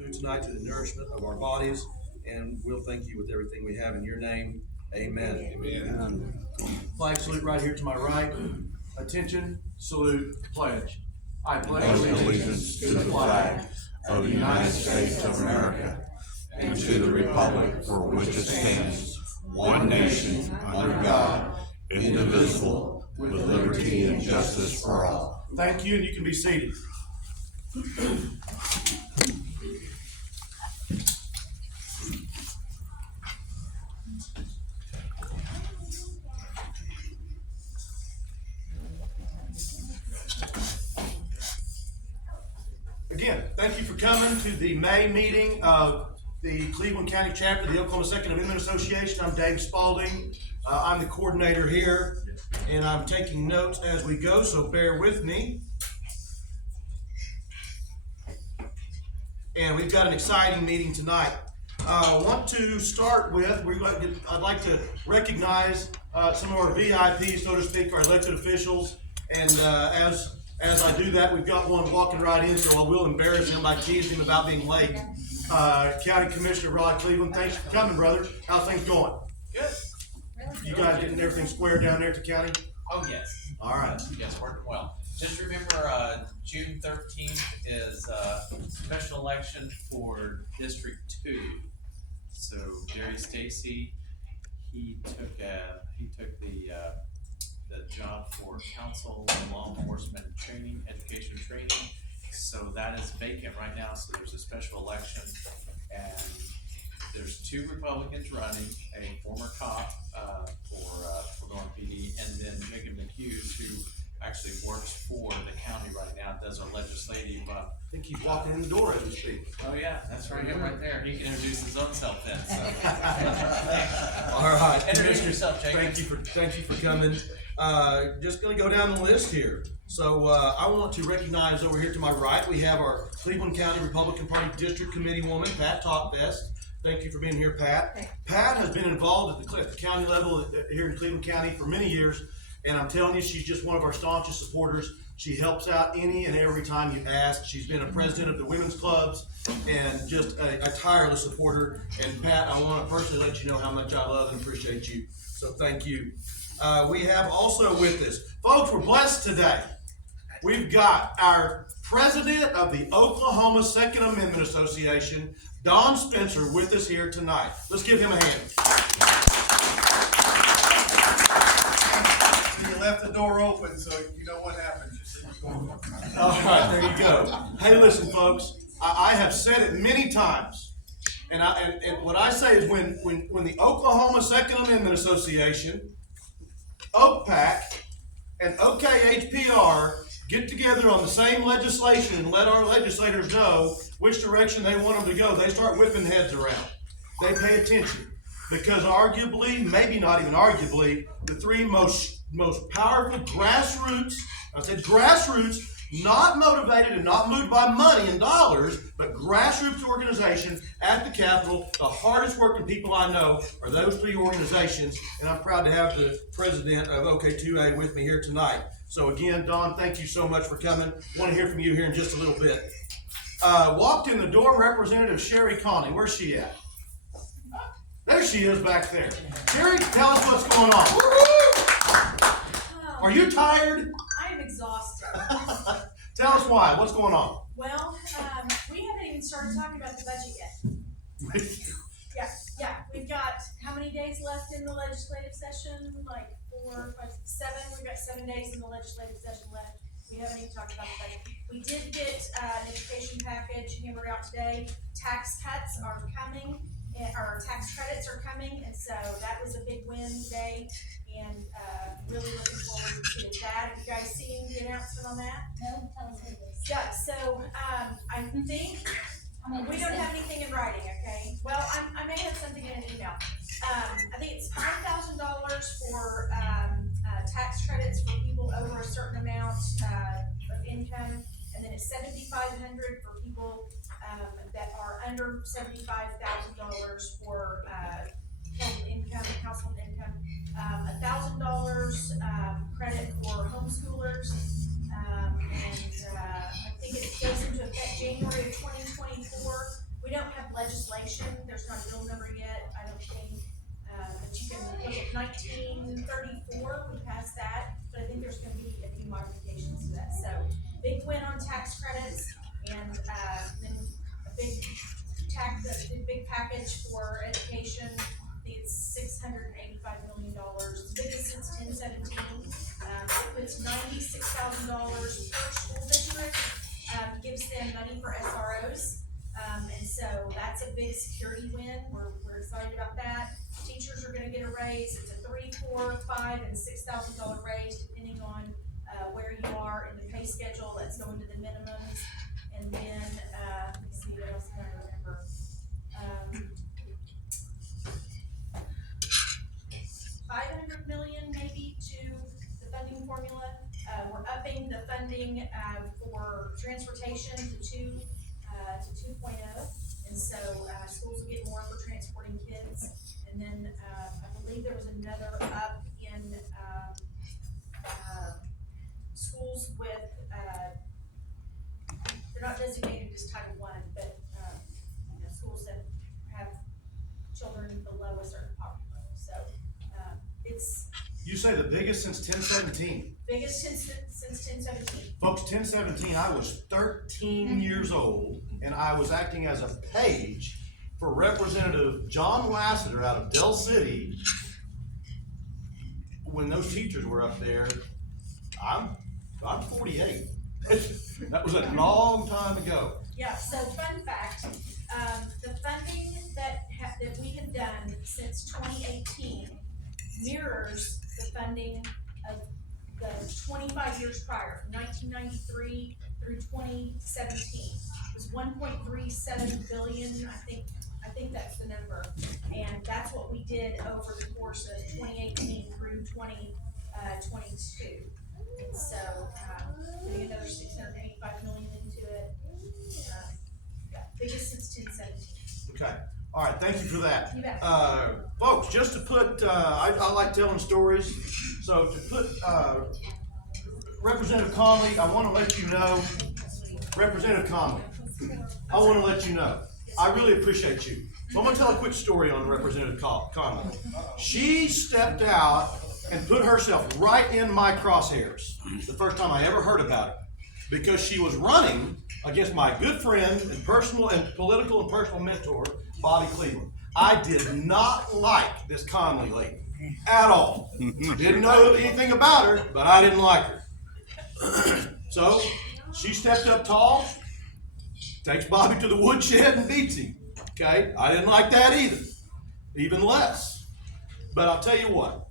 food tonight to the nourishment of our bodies, and we'll thank you with everything we have in your name. Amen. Amen. Flag salute right here to my right. Attention, salute, pledge. I pledge Allegiance to the flag of the United States of America and to the republic for which it stands, one nation, under God, indivisible, with liberty and justice for all. Thank you, and you can be seated. Again, thank you for coming to the May meeting of the Cleveland County chapter of the Oklahoma Second Amendment Association. I'm Dave Spalding. I'm the coordinator here, and I'm taking notes as we go, so bear with me. And we've got an exciting meeting tonight. I want to start with, I'd like to recognize some of our VIPs, so to speak, our elected officials. And as I do that, we've got one walking right in, so I will embarrass him by teasing him about being late. County Commissioner Rod Cleveland, thanks for coming, brother. How's things going? Good. You guys getting everything squared down there at the county? Oh, yes. All right. Yes, working well. Just remember, June 13th is a special election for District 2. So Jerry Stacy, he took the job for council and law enforcement training, education training. So that is vacant right now, so there's a special election, and there's two Republicans running, a former cop for North PD, and then Jacob McHughes, who actually works for the county right now, does our legislative. I think he's walking in the door as we speak. Oh yeah, that's right, right there. He can introduce his own self then. So. All right. Introduce yourself, Jacob. Thank you for coming. Just going to go down the list here. So I want to recognize over here to my right, we have our Cleveland County Republican Party District Committee woman, Pat Topbest. Thank you for being here, Pat. Thanks. Pat has been involved at the county level here in Cleveland County for many years, and I'm telling you, she's just one of our staunchest supporters. She helps out any and every time you ask. She's been a president of the women's clubs and just a tireless supporter. And Pat, I want to personally let you know how much I love and appreciate you. So thank you. We have also with us, folks, we're blessed today. We've got our president of the Oklahoma Second Amendment Association, Don Spencer, with us here tonight. Let's give him a hand. You left the door open, so you know what happens. All right, there you go. Hey, listen, folks, I have said it many times, and what I say is when the Oklahoma Second Amendment Association, OPAC, and OKHPR get together on the same legislation and let our legislators know which direction they want them to go, they start whipping heads around. They pay attention because arguably, maybe not even arguably, the three most powerful grassroots, I said grassroots, not motivated and not moved by money and dollars, but grassroots organization at the Capitol. The hardest working people I know are those three organizations, and I'm proud to have the president of OK2A with me here tonight. So again, Don, thank you so much for coming. Want to hear from you here in just a little bit. Walked in the door, Representative Sherry Connie. Where's she at? There she is back there. Sherry, tell us what's going on. Are you tired? I am exhausted. Tell us why. What's going on? Well, we haven't even started talking about the budget yet. Yeah. We've got how many days left in the legislative session? Like 4, 5, 7. We've got 7 days in the legislative session left. We haven't even talked about the budget. We did get an education package hammered out today. Tax cuts are coming, or tax credits are coming, and so that was a big win today. And really looking forward to that. Have you guys seen the announcement on that? No, tell us what it is. Yeah, so I think we don't have anything in writing, okay? Well, I may have something in an email. I think it's $5,000 for tax credits for people over a certain amount of income, and then it's $7,500 for people that are under $75,000 for total income, household income. $1,000 credit for homeschoolers, and I think it goes into effect January of 2024. 1934, we passed that, but I think there's gonna be a few modifications to that. So, big win on tax credits, and, then a big big package for education. I think it's $685 million, biggest since 1017. It's $96,000 per school district, gives them money for SROs. And so that's a big security win. We're excited about that. Teachers are gonna get a raise. It's a $3, $4, $5, and $6,000 raise, depending on, where you are in the pay schedule. That's going to the minimums. And then, let me see what else can I remember. $500 million maybe to the funding formula. We're upping the funding, for transportation to 2.0. And so, schools will get more for transporting kids. And then, I believe there was another up in, schools with, they're not designated as Title I, but, schools that have children below a certain poverty level. So, it's You say the biggest since 1017. biggest since 1017. Folks, 1017, I was 13 years old, and I was acting as a page for Representative John Lassiter out of Dell City. When those teachers were up there, I'm 48. That was a long time ago. Yeah, so fun fact, the funding that we have done since 2018 mirrors the funding of the 25 years prior, 1993 through 2017. It was 1.37 billion, I think that's the number. And that's what we did over the course of 2018 through 2022. And so, putting another 685 million into it, biggest since 1017. Okay, all right, thank you for that. You bet. Folks, just to put, I like telling stories, so to put, Representative Conley, I wanna let you know, Representative Conley, I wanna let you know, I really appreciate you. So I'm gonna tell a quick story on Representative Conley. She stepped out and put herself right in my crosshairs, the first time I ever heard about it, because she was running against my good friend and personal and political and personal mentor, Bobby Cleveland. I did not like this Conley lady at all. Didn't know anything about her, but I didn't like her. So she stepped up tall, takes Bobby to the woodshed and beats him. Okay, I didn't like that either, even less. But I'll tell you what,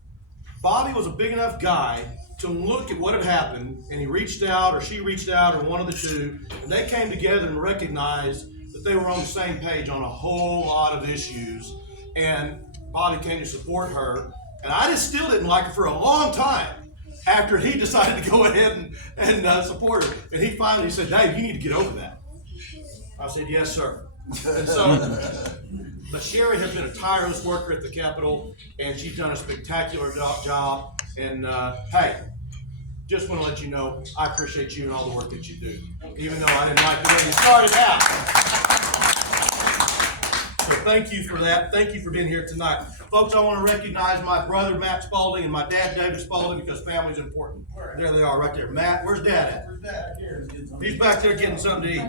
Bobby was a big enough guy to look at what had happened, and he reached out, or she reached out, or one of the two, and they came together and recognized that they were on the same page on a whole lot of issues, and Bobby came to support her, and I just still didn't like her for a long time after he decided to go ahead and support her, and he finally said, "Dave, you need to get over that." I said, "Yes, sir." And so, but Sherry has been a tireless worker at the Capitol, and she's done a spectacular job. And hey, just want to let you know, I appreciate you and all the work that you do, even though I didn't like the way you started out. So thank you for that. Thank you for being here tonight. Folks, I want to recognize my brother, Matt Spalding, and my dad, David Spalding, because family's important. There they are, right there. Matt, where's Dad at? Where's that? Here. He's back there getting something to eat.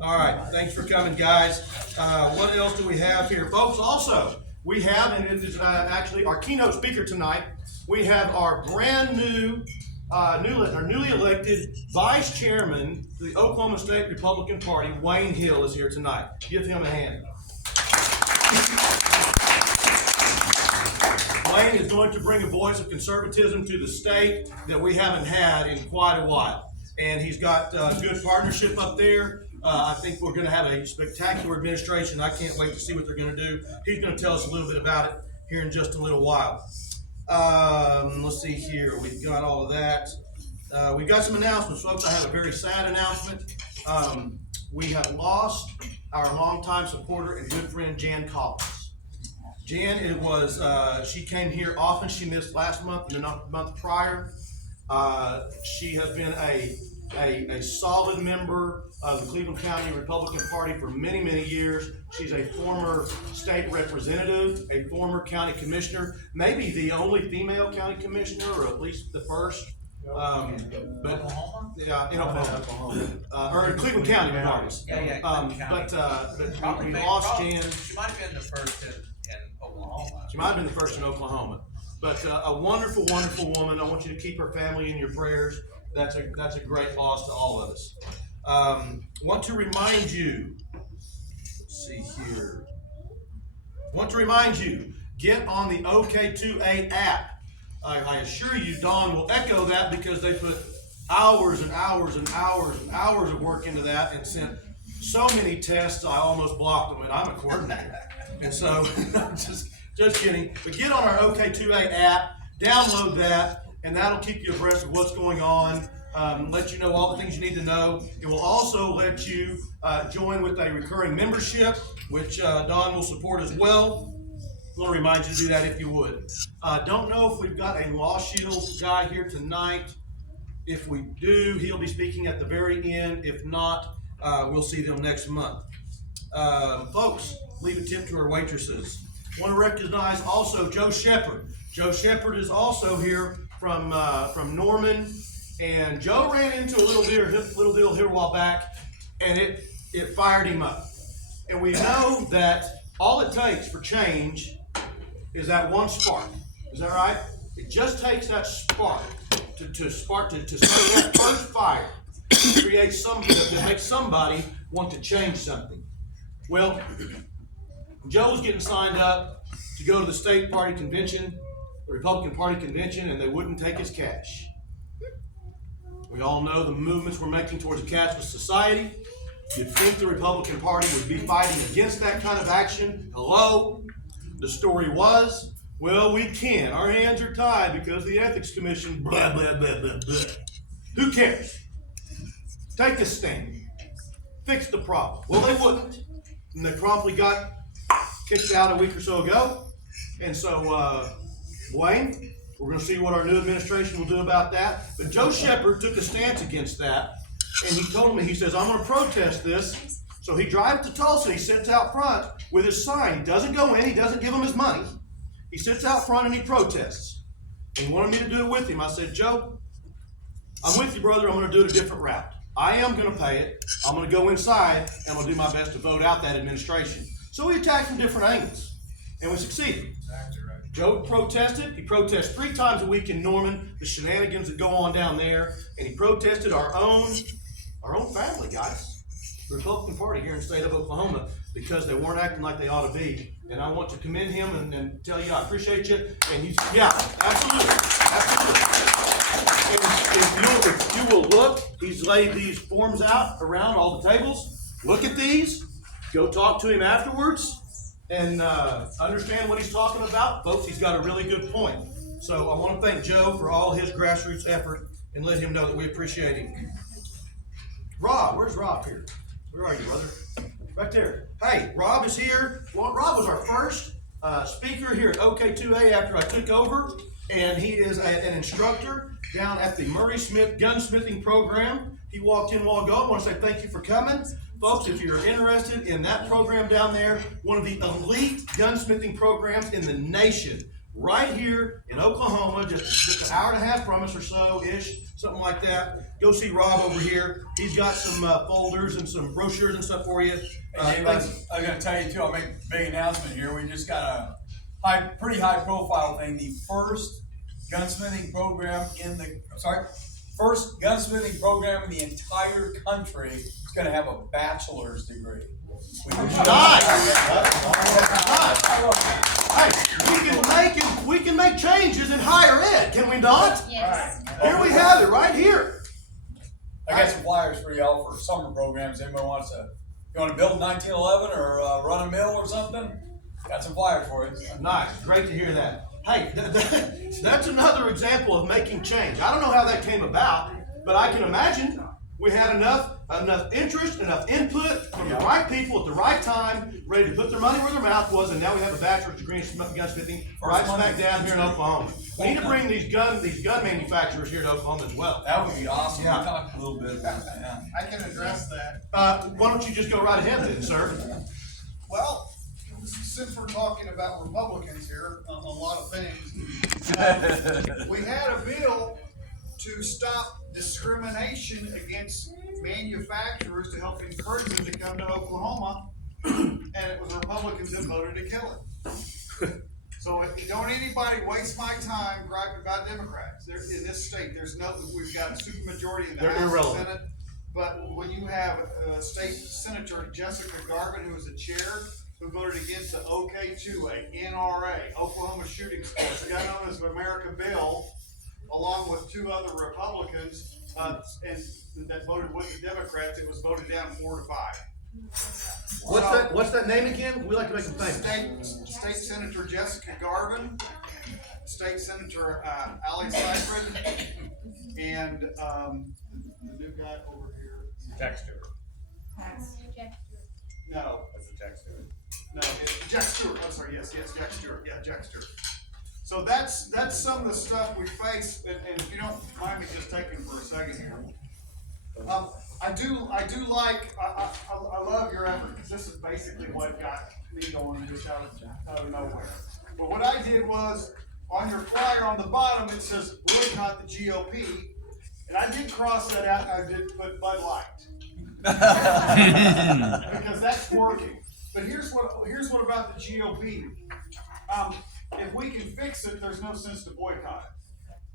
All right, thanks for coming, guys. What else do we have here? Folks, also, we have, and it is actually our keynote speaker tonight, we have our brand new, newly elected vice chairman to the Oklahoma State Republican Party, Wayne Hill, is here tonight. Give him a hand. Wayne is going to bring a voice of conservatism to the state that we haven't had in quite a while. And he's got good partnership up there. I think we're going to have a spectacular administration. I can't wait to see what they're going to do. He's going to tell us a little bit about it here in just a little while. Let's see here. We've got all of that. We've got some announcements, folks. I have a very sad announcement. We have lost our longtime supporter and good friend, Jan Collins. Jan, she came here often. She missed last month and the month prior. She has been a a solid member of the Cleveland County Republican Party for many, many years. She's a former state representative, a former county commissioner, maybe the only female county commissioner, or at least the first. But yeah, in Oklahoma, or in Cleveland County, regardless. But we lost Jan. She might have been the first in Oklahoma. She might have been the first in Oklahoma. But a wonderful, wonderful woman. I want you to keep her family in your prayers. That's a great loss to all of us. Want to remind you. Let's see here. Want to remind you. Get on the OK2A app. I assure you, Dawn will echo that because they put hours and hours and hours and hours of work into that and sent so many tests I almost blocked them, and I'm a coordinator. And so, just kidding. But get on our OK2A app, download that, and that'll keep you abreast of what's going on, let you know all the things you need to know. It will also let you join with a recurring membership, which Dawn will support as well. I want to remind you to do that if you would. Don't know if we've got a Law Shield guy here tonight. If we do, he'll be speaking at the very end. If not, we'll see them next month. Folks, leave a tip to our waitresses. Want to recognize also Joe Shepard. Joe Shepard is also here from Norman, and Joe ran into a little deal here a while back, and it fired him up. And we know that all it takes for change is that one spark. Is that right? It just takes that spark to start that first fire to create something that makes somebody want to change something. Well, Joe was getting signed up to go to the state party convention, the Republican Party convention, and they wouldn't take his cash. We all know the movements we're making towards a cashless society. You'd think the Republican Party would be fighting against that kind of action. Hello? The story was, well, we can't. Our hands are tied because the Ethics Commission, blah, blah, blah, blah, blah. Who cares? Take a stand. Fix the problem. Well, they wouldn't. And they promptly got kicked out a week or so ago. And so, Wayne, we're going to see what our new administration will do about that. But Joe Shepard took a stance against that. And he told me, he says, I'm going to protest this. So he drives to Tulsa. He sits out front with his sign. He doesn't go in. He doesn't give him his money. He sits out front and he protests. And he wanted me to do it with him. I said, Joe, I'm with you, brother. I'm going to do it a different route. I am going to pay it. I'm going to go inside and I'm going to do my best to vote out that administration. So we attacked from different angles. And we succeeded. Exactly right. Joe protested. He protests 3 times a week in Norman, the shenanigans that go on down there. And he protested our own family, guys. The Republican Party here in the state of Oklahoma, because they weren't acting like they ought to be. And I want to commend him and tell you I appreciate you. And he's, yeah, absolutely. And if you will look, he's laid these forms out around all the tables. Look at these. Go talk to him afterwards and understand what he's talking about. Folks, he's got a really good point. So I want to thank Joe for all his grassroots effort and let him know that we appreciate him. Rob, where's Rob here? Where are you, brother? Right there. Hey, Rob is here. Well, Rob was our first speaker here at OK2A after I took over, and he is an instructor down at the Murray Smith Gunsmithing Program. He walked in a while ago. I want to say thank you for coming. Folks, if you're interested in that program down there, one of the elite gunsmithing programs in the nation, right here in Oklahoma, just an hour and a half from us or so-ish, something like that. Go see Rob over here. He's got some folders and some brochures and stuff for you. Hey, Dave, I was going to tell you too, I'll make a big announcement here. We just got a pretty high profile thing. The first gunsmithing program first gunsmithing program in the entire country is going to have a bachelor's degree. Hey, we can make changes in higher ed, can we not? Yes. Here we have it, right here. I got some flyers for y'all for summer programs. Anybody wants to, you want to build 1911 or run a mill or something? Got some flyers for you. Nice, great to hear that. Hey, that's another example of making change. I don't know how that came about, but I can imagine we had enough enough interest, enough input from the right people at the right time, ready to put their money where their mouth was, and now we have a bachelor's degree in gunsmithing right smack down here in Oklahoma. We need to bring these gun manufacturers here to Oklahoma as well. That would be awesome. Yeah. We talked a little bit about that, yeah. I can address that. Why don't you just go right ahead then, sir? Well, since we're talking about Republicans here on a lot of things, we had a bill to stop discrimination against manufacturers to help encourage them to come to Oklahoma, and it was Republicans that voted to kill it. So don't anybody waste my time griping about Democrats. There, in this state, we've got a supermajority in the They're House and irrelevant. Senate. But when you have State Senator Jessica Garvin, who was a chair, who voted against the OK2A, NRA, Oklahoma Shooting Sports, the guy known as the American Bill, along with two other Republicans, and that voted with the Democrats, it was voted down 4-5. What's that name again? We like to make them famous. State Senator Jessica Garvin, State Senator Ali Seifert, and the new guy over here. Jack Stewart. No, That's the Jack Stewart. no, it's Jack Stewart. I'm sorry. Yes, Jack Stewart. Yeah, Jack Stewart. So that's some of the stuff we face, and if you don't mind me just taking for a second here. I love your effort, because this is basically what got me going just out of nowhere. But what I did was, on your flyer on the bottom, it says boycott the GOP, and I did cross that out, and I did put Bud Light. Because that's working. But here's what about the GOP. If we can fix it, there's no sense to boycott it.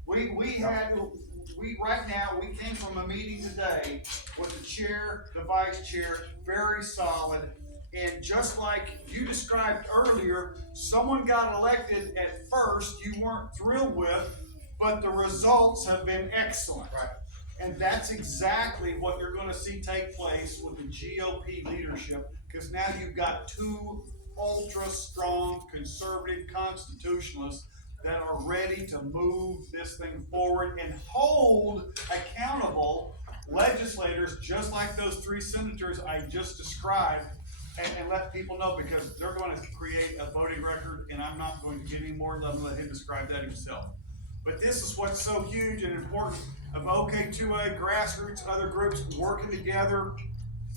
We right now, we came from a meeting today with the chair, the vice chair, very solid. And just like you described earlier, someone got elected at first you weren't thrilled with, but the results have been excellent. Right. And that's exactly what you're gonna see take place with the GOP leadership, because now you've got two ultra-strong conservative constitutionalists that are ready to move this thing forward and hold accountable legislators just like those three senators I just described, and let people know, because they're going to create a voting record, and I'm not going to give any more. I'm going to let him describe that himself. But this is what's so huge and important of OK2A, grassroots, other groups working together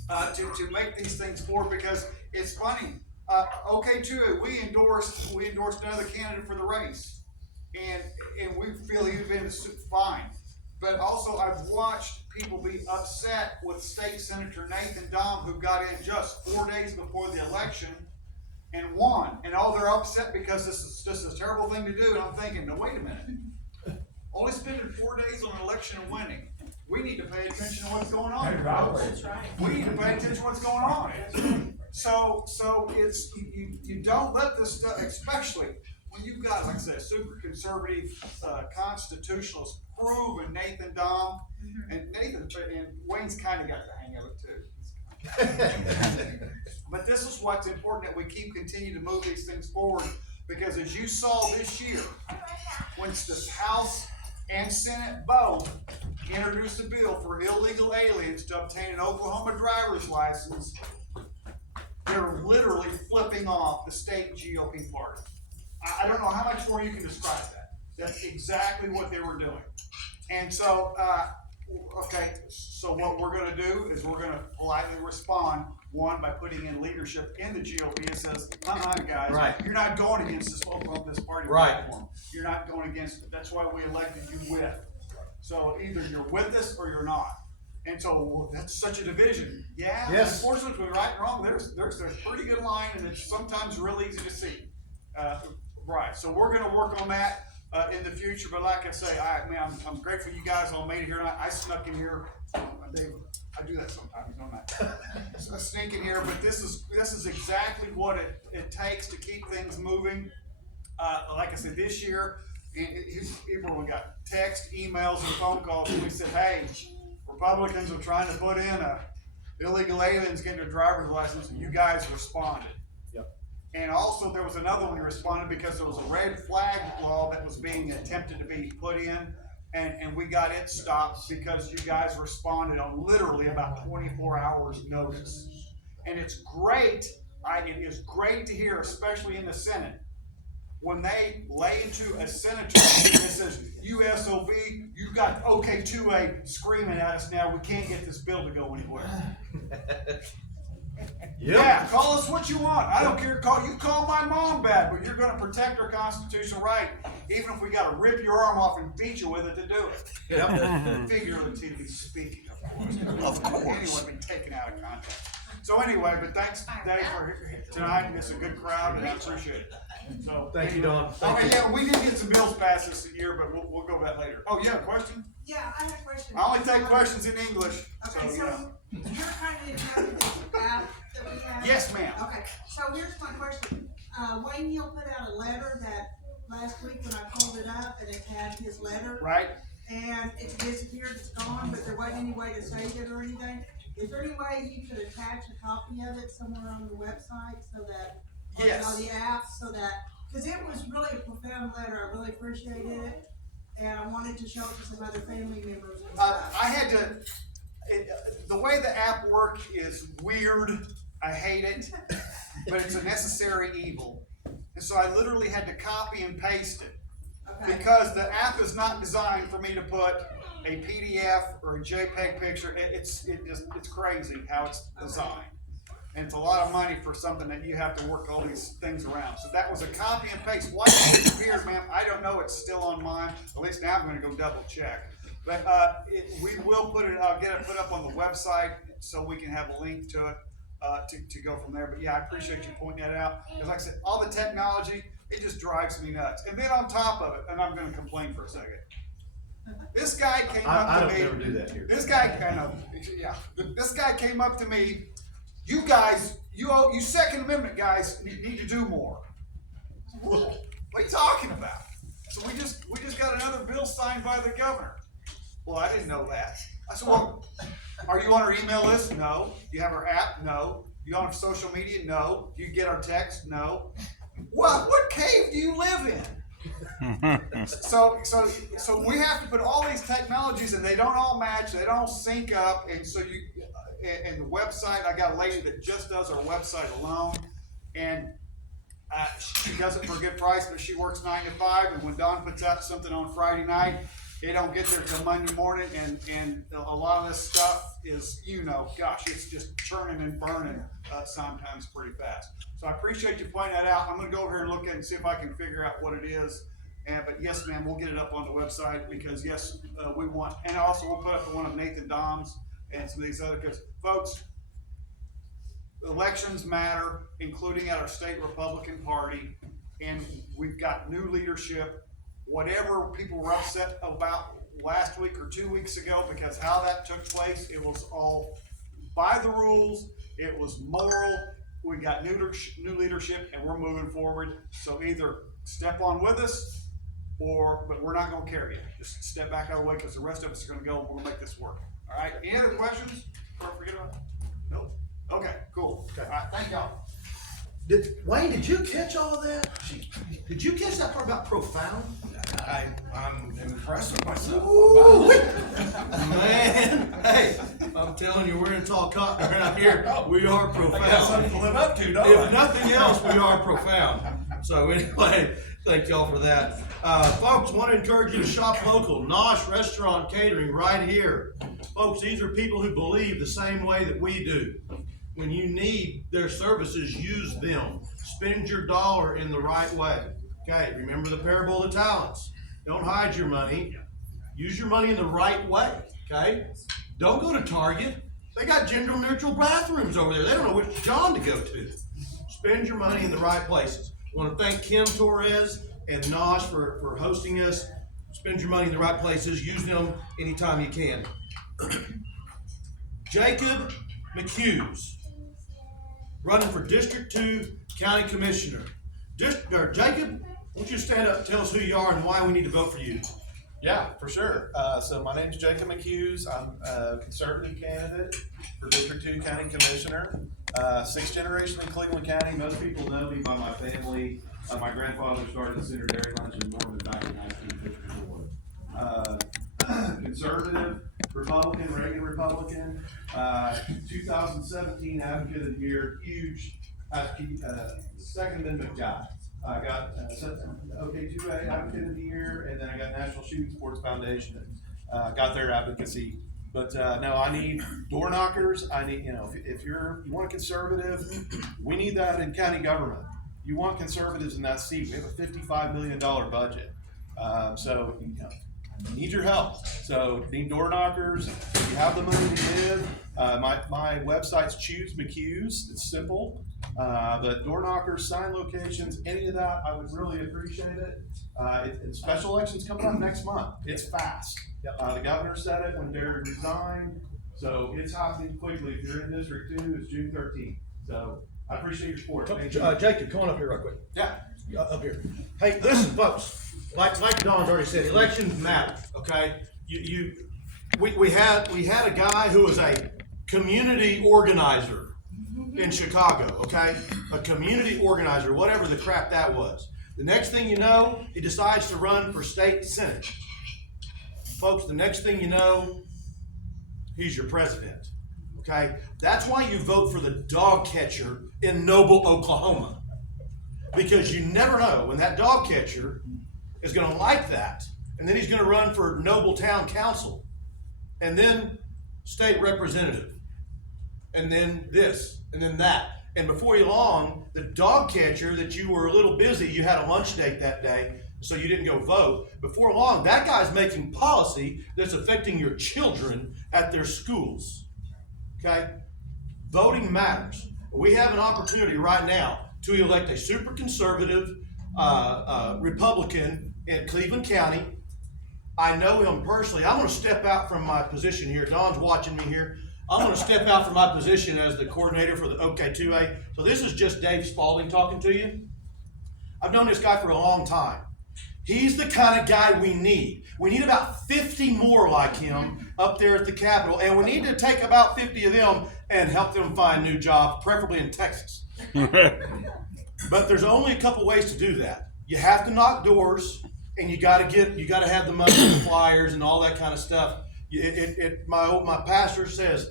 to make these things forward, because it's funny. OK2A, we endorsed another candidate for the race, and we feel he's been fine. But also, I've watched people be upset with State Senator Nathan Dahm, who got in just 4 days before the election and won. And they're upset because this is just a terrible thing to do. And I'm thinking, no, wait a minute. Only spending 4 days on an election and winning. We need to pay attention to what's going on. That's right. We need to pay attention to what's going on. So it's you don't let this stuff, especially when you've got, like I said, super conservative constitutionalists, proven Nathan Dahm, and Wayne's kind of got the hang of it too. But this is what's important, that we continue to move these things forward, because as you saw this year, when the House and Senate both introduced a bill for illegal aliens to obtain an Oklahoma driver's license, they're literally flipping off the state GOP party. I don't know how much more you can describe that. That's exactly what they were doing. And so, so what we're gonna do is we're gonna politely respond, one, by putting in leadership in the GOP that says, guys, Right. You're not going against this party Right. platform. You're not going against it. That's why we elected you with. So either you're with us or you're not. And so that's such a division. Yeah, Yes. unfortunately, right and wrong, there's a pretty good line, and it's sometimes real easy to see. Right, so we're gonna work on that in the future, but like I say, I'm grateful you guys all made it here. I snuck in here. Dave, I do that sometimes, don't I? I sneak in here, but this is exactly what it takes to keep things moving. Like I said, this year, everyone got text, emails, and phone calls, and we said, hey, Republicans are trying to put in illegal aliens getting their driver's license, and you guys responded. And also, there was another one we responded because there was a red flag law that was being attempted to be put in. and we got it stopped because you guys responded on literally about 24 hours notice. And it's great, it is great to hear, especially in the Senate, when they lay into a senator that says, USOV, you got OK2A screaming at us now, we can't get this bill to go anywhere. Yeah, call us what you want. I don't care. You call my mom bad, but you're going to protect our constitutional right, even if we got to rip your arm off and beat you with it to do it. Yep. Figuratively speaking, of course. Anyway, been taken out of context. So anyway, but thanks, Dave, for tonight. It's a good crowd, and I appreciate it. So Thank you, Don. Yeah, we did get some bills passed this year, but we'll go back later. Oh, you have a question? Yeah, I have a question. I only take questions in English. Okay, so, so you're kind of in charge of this app that we have? Yes, ma'am. Okay, so here's my question. Wayne Hill put out a letter that last week when I pulled it up and it had his letter. Right. And it's disappeared, it's gone, but there wasn't any way to save it or anything. Is there any way you could attach a copy of it somewhere on the website so that, Yes. on the app, so that, because it was really a profound letter, I really appreciated it. And I wanted to show it to some other family members and stuff. I had to, the way the app works is weird. I hate it, but it's a necessary evil. And so I literally had to copy and paste it. Okay. Because the app is not designed for me to put a PDF or a JPEG picture. It's crazy how it's designed. And it's a lot of money for something that you have to work all these things around. So that was a copy and paste. Why it disappeared, ma'am? I don't know. It's still on mine. At least now I'm going to go double check. But we will put it. I'll get it put up on the website so we can have a link to it to go from there. But yeah, I appreciate you pointing that out. Because like I said, all the technology, it just drives me nuts. And then on top of it, and I'm going to complain for a second. This guy came up to me. I don't ever do that here. This guy, I know. Yeah. This guy came up to me. You guys, you Second Amendment guys need to do more. What are you talking about? So we just got another bill signed by the governor. Well, I didn't know that. I said, well, are you on our email list? No. Do you have our app? No. You on our social media? No. Do you get our text? No. What cave do you live in? So we have to put all these technologies, and they don't all match. They don't sync up, and so and the website, I got a lady that just does our website alone, and she does it for a good price, but she works 9 to 5, and when Dawn puts out something on Friday night, it don't get there till Monday morning, and a lot of this stuff is, gosh, it's just churning and burning sometimes pretty fast. So I appreciate you pointing that out. I'm gonna go over here and look at it and see if I can figure out what it is. But yes, ma'am, we'll get it up on the website because yes, we want, and also we'll put up the one of Nathan Dom's and some of these other, because folks, elections matter, including at our state Republican Party, and we've got new leadership. Whatever people were upset about last week or 2 weeks ago, because how that took place, it was all by the rules, it was moral. We got new leadership, and we're moving forward. So either step on with us, but we're not going to carry you. Just step back out of the way, because the rest of us are going to go, and we're going to make this work. All right, any other questions? Forget about it? No? Okay, cool. Okay. All right, thank y'all. Wayne, did you catch all of that? Did you catch that part about profound? I'm impressed with myself. Ooh, man, hey, I'm telling you, we're in tall cotton right out here. We are I got something profound. to live up to, don't I? If nothing else, we are profound. So anyway, thank y'all for that. Folks, want to encourage you to shop local. Nosh Restaurant Catering right here. Folks, these are people who believe the same way that we do. When you need their services, use them. Spend your dollar in the right way. Okay, remember the parable of the talents. Don't hide your money. Use your money in the right way, okay? Don't go to Target. They got gender neutral bathrooms over there. They don't know which John to go to. Spend your money in the right places. I want to thank Kim Torres and Nosh for hosting us. Spend your money in the right places. Use them anytime you can. Jacob McHughes, running for District 2 County Commissioner. Jacob, why don't you stand up and tell us who you are and why we need to vote for you? Yeah, for sure. So my name is Jacob McHughes. I'm a conservative candidate for District 2 County Commissioner. Sixth generation in Cleveland County. Most people know me by my family. My grandfather started the Center Dairy Lunch in Norman back in 1954. conservative, Republican, Reagan Republican, 2017 Advocate of the Year, huge, Second Amendment guy. I got OK2A Advocate of the Year, and then I got National Shooting Sports Foundation, got their advocacy. But no, I need door knockers. I need, if you want a conservative, we need that in county government. You want conservatives in that seat. We have a $55 million budget. So, I need your help. So, need door knockers. If you have the money to give, my website's Choose McHughes. It's simple. But door knockers, sign locations, any of that, I would really appreciate it. And special elections coming up next month. It's fast. The governor said it when Derek resigned. So, it's happening quickly. If you're in District 2, it's June 13th. So, I appreciate your support. Thank you. Jacob, come on up here real quick. Yeah. Up here. Hey, listen, folks, like Don's already said, elections matter, okay? We had a guy who was a community organizer in Chicago, okay? A community organizer, whatever the crap that was. The next thing you know, he decides to run for state senate. Folks, the next thing you know, he's your president, okay? That's why you vote for the dog catcher in Noble, Oklahoma. Because you never know when that dog catcher is going to like that, and then he's going to run for Noble Town Council, and then state representative, and then this, and then that. And before you long, the dog catcher that you were a little busy, you had a lunch date that day, so you didn't go vote. Before long, that guy's making policy that's affecting your children at their schools. Okay? Voting matters. We have an opportunity right now to elect a super conservative Republican in Cleveland County. I know him personally. I'm going to step out from my position here. Don's watching me here. I'm going to step out from my position as the coordinator for the OK2A. So this is just Dave Spalding talking to you. I've known this guy for a long time. He's the kind of guy we need. We need about 50 more like him up there at the Capitol, and we need to take about 50 of them and help them find new jobs, preferably in Texas. But there's only a couple ways to do that. You have to knock doors, and you got to have the money and the flyers and all that kind of stuff. My pastor says,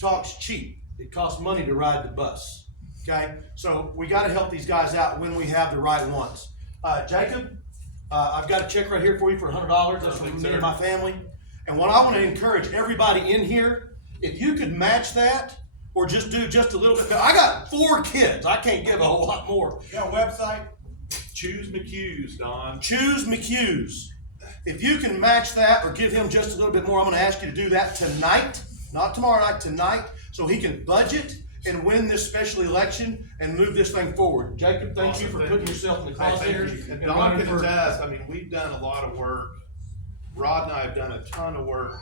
talk's cheap. It costs money to ride the bus. Okay, so we got to help these guys out when we have the right ones. Jacob, I've got a check right here for you for $100. That's for me and my family. And what I want to encourage everybody in here, if you could match that, or just do just a little bit. I got 4 kids. I can't give a whole lot more. You got a website? Choose McHughes, Don. Choose McHughes. If you can match that or give him just a little bit more, I'm going to ask you to do that tonight, not tomorrow night, tonight, so he can budget and win this special election and move this thing forward. Jacob, thank you for putting yourself in the crosshairs. And Don can attest, I mean, we've done a lot of work. Rod and I have done a ton of work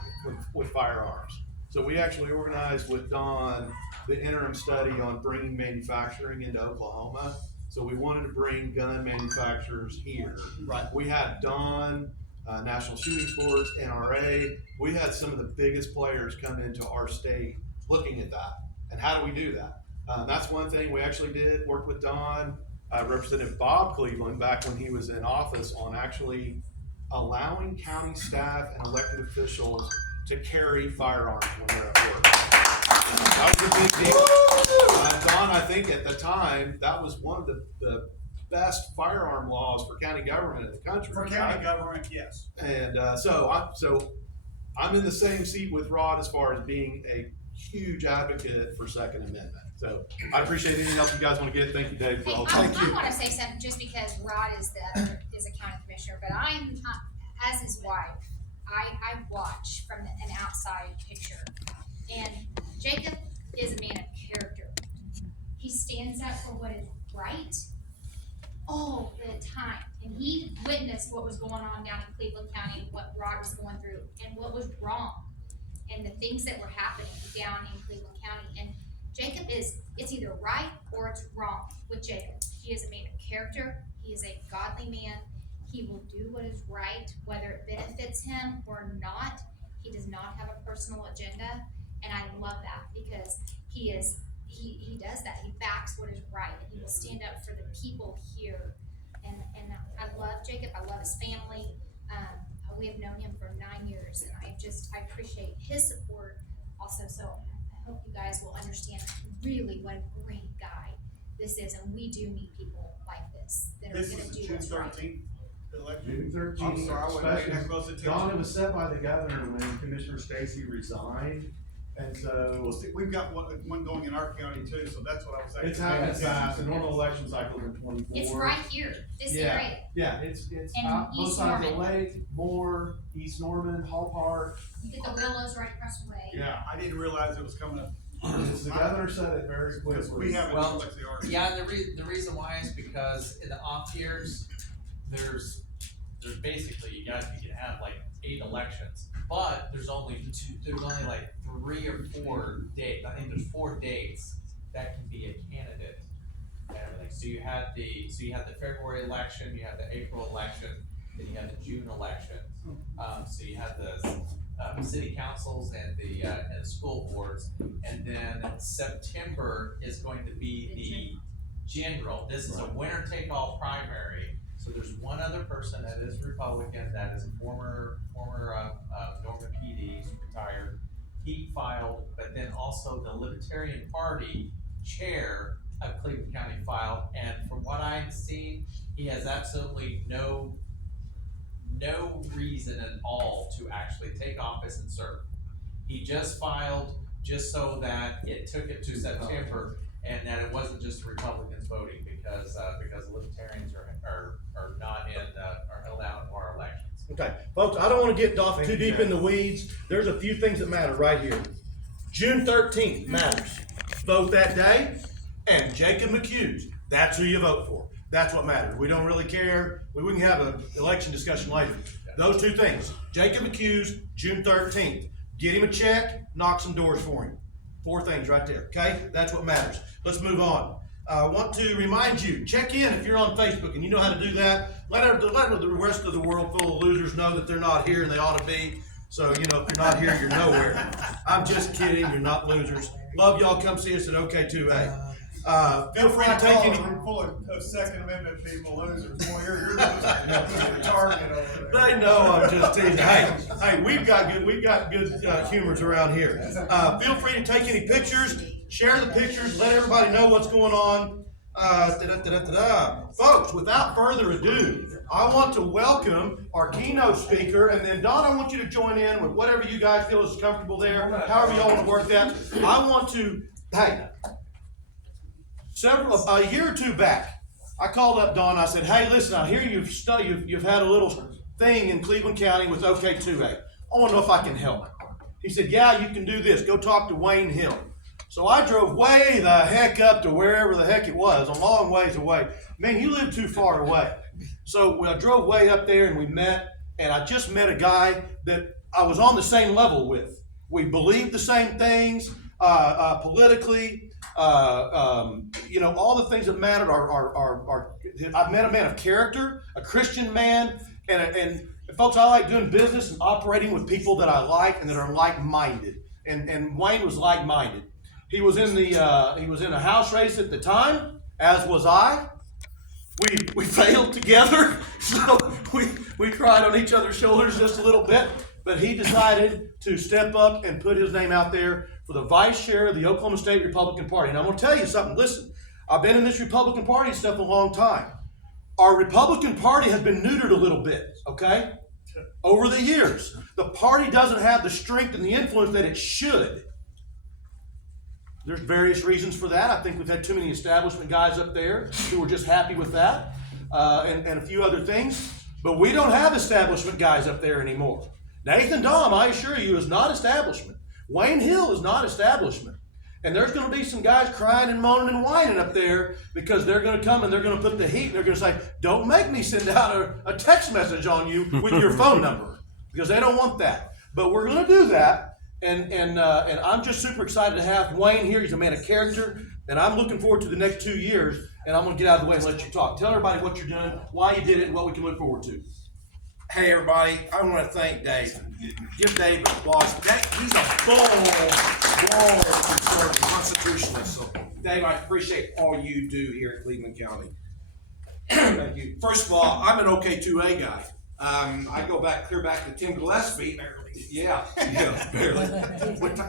with firearms. So we actually organized with Don the interim study on bringing manufacturing into Oklahoma. So we wanted to bring gun manufacturers here. Right. We had Don, National Shooting Sports, NRA. We had some of the biggest players come into our state looking at that. And how do we do that? That's one thing we actually did, work with Don, Representative Bob Cleveland back when he was in office on actually allowing county staff and elected officials to carry firearms when they're at work. That was a big deal. Don, I think at the time, that was one of the best firearm laws for county government in the country. For county government, yes. And so I'm in the same seat with Rod as far as being a huge advocate for Second Amendment. So I appreciate any help you guys want to get. Thank you, Dave, for the whole time. I want to say something just because Rod is a county commissioner, but I'm as his wife. I watch from an outside picture, and Jacob is a man of character. He stands up for what is right all the time, and he witnessed what was going on down in Cleveland County, what Rod was going through, and what was wrong, and the things that were happening down in Cleveland County. And Jacob it's either right or it's wrong with Jacob. He is a man of character. He is a godly man. He will do what is right, whether it benefits him or not. He does not have a personal agenda, and I love that because he does that. He backs what is right, and he will stand up for the people here. And I love Jacob. I love his family. we have known him for 9 years, and I appreciate his support also, so I hope you guys will understand really what a great guy this is, and we do need people like this that are This gonna is do June what's right. 13th election. June 13th. I'm sorry, I wasn't paying that close attention. Don, it was set by the governor when Commissioner Stacy resigned, and Well, so see, we've got one going in our county too, so that's what I was saying. it's happening fast. The normal election cycle is in 24. It's right here, this Yeah. area. Yeah, it's And out both East sides of the Norman. lake, Moore, East Norman, Hall Park. You get the willows right across the way. Yeah. I didn't realize it was coming up. The governor said it very Because quickly. we haven't, Well, like the artist. Yeah, the reason why is because in the off years, there's basically, you can have like 8 elections, but there's only like 3 or 4 dates, I think there's 4 dates that can be a candidate and everything. So you have the February election, you have the April election, then you have the June election. So you have the city councils and the school boards, and then September is going to be the general. This is a winner take all primary. So there's one other person that is Republican, that is a former Norman PD, he's retired. He filed, but then also the Libertarian Party chair of Cleveland County filed, and from what I've seen, he has absolutely no reason at all to actually take office and serve. He just filed just so that it took it to September, and that it wasn't just the Republicans voting, because Libertarians are not are held out of our elections. Okay, folks, I don't wanna get off Thank too you, deep Jack. in the weeds. There's a few things that matter right here. June 13th matters. Vote that day, and Jacob McHughes, that's who you vote for. That's what matters. We don't really care. We can have an election discussion later. Those 2 things, Jacob McHughes, June 13th. Get him a check, knock some doors for him. 4 things right there, okay? That's what matters. Let's move on. I want to remind you, check in if you're on Facebook, and you know how to do that. Let the rest of the world full of losers know that they're not here and they ought to be. So, if you're not here, you're nowhere. I'm just kidding, you're not losers. Love y'all, come see us at OK2A. Feel free to take any. We're full of Second Amendment people, losers. Boy, you're losing. You're target over there. They know I'm just teasing. Hey, we've got good humors around here. Feel free to take any pictures, share the pictures, let everybody know what's going on. Folks, without further ado, I want to welcome our keynote speaker, and then Don, I want you to join in with whatever you guys feel is comfortable there, however y'all want to work that. I want to, a year or 2 back, I called up Don. I said, "Hey, listen, I hear you've had a little thing in Cleveland County with OK2A. I want to know if I can help." He said, "Yeah, you can do this. Go talk to Wayne Hill." So I drove way the heck up to wherever the heck it was, a long ways away. Man, he lived too far away. So I drove way up there and we met, and I just met a guy that I was on the same level with. We believed the same things politically. All the things that mattered are I've met a man of character, a Christian man, and folks, I like doing business and operating with people that I like and that are like-minded. And Wayne was like-minded. He was in a house race at the time, as was I. We failed together, so we cried on each other's shoulders just a little bit. But he decided to step up and put his name out there for the vice chair of the Oklahoma State Republican Party. And I'm going to tell you something. Listen, I've been in this Republican Party stuff a long time. Our Republican Party has been neutered a little bit, okay? Over the years. The party doesn't have the strength and the influence that it should. There's various reasons for that. I think we've had too many establishment guys up there who were just happy with that, and a few other things. But we don't have establishment guys up there anymore. Nathan Dahm, I assure you, is not establishment. Wayne Hill is not establishment. And there's going to be some guys crying and moaning and whining up there because they're going to come and they're going to put the heat and they're going to say, "Don't make me send out a text message on you with your phone number," because they don't want that. But we're going to do that. And I'm just super excited to have Wayne here. He's a man of character, and I'm looking forward to the next 2 years. And I'm going to get out of the way and let you talk. Tell everybody what you're doing, why you did it, and what we can look forward to. Hey everybody, I want to thank Dave. Give Dave applause. He's a bold conservative constitutionalist. So Dave, I appreciate all you do here in Cleveland County. Thank you. First of all, I'm an OK2A guy. I go back, clear back to Tim Gillespie. Yeah, barely.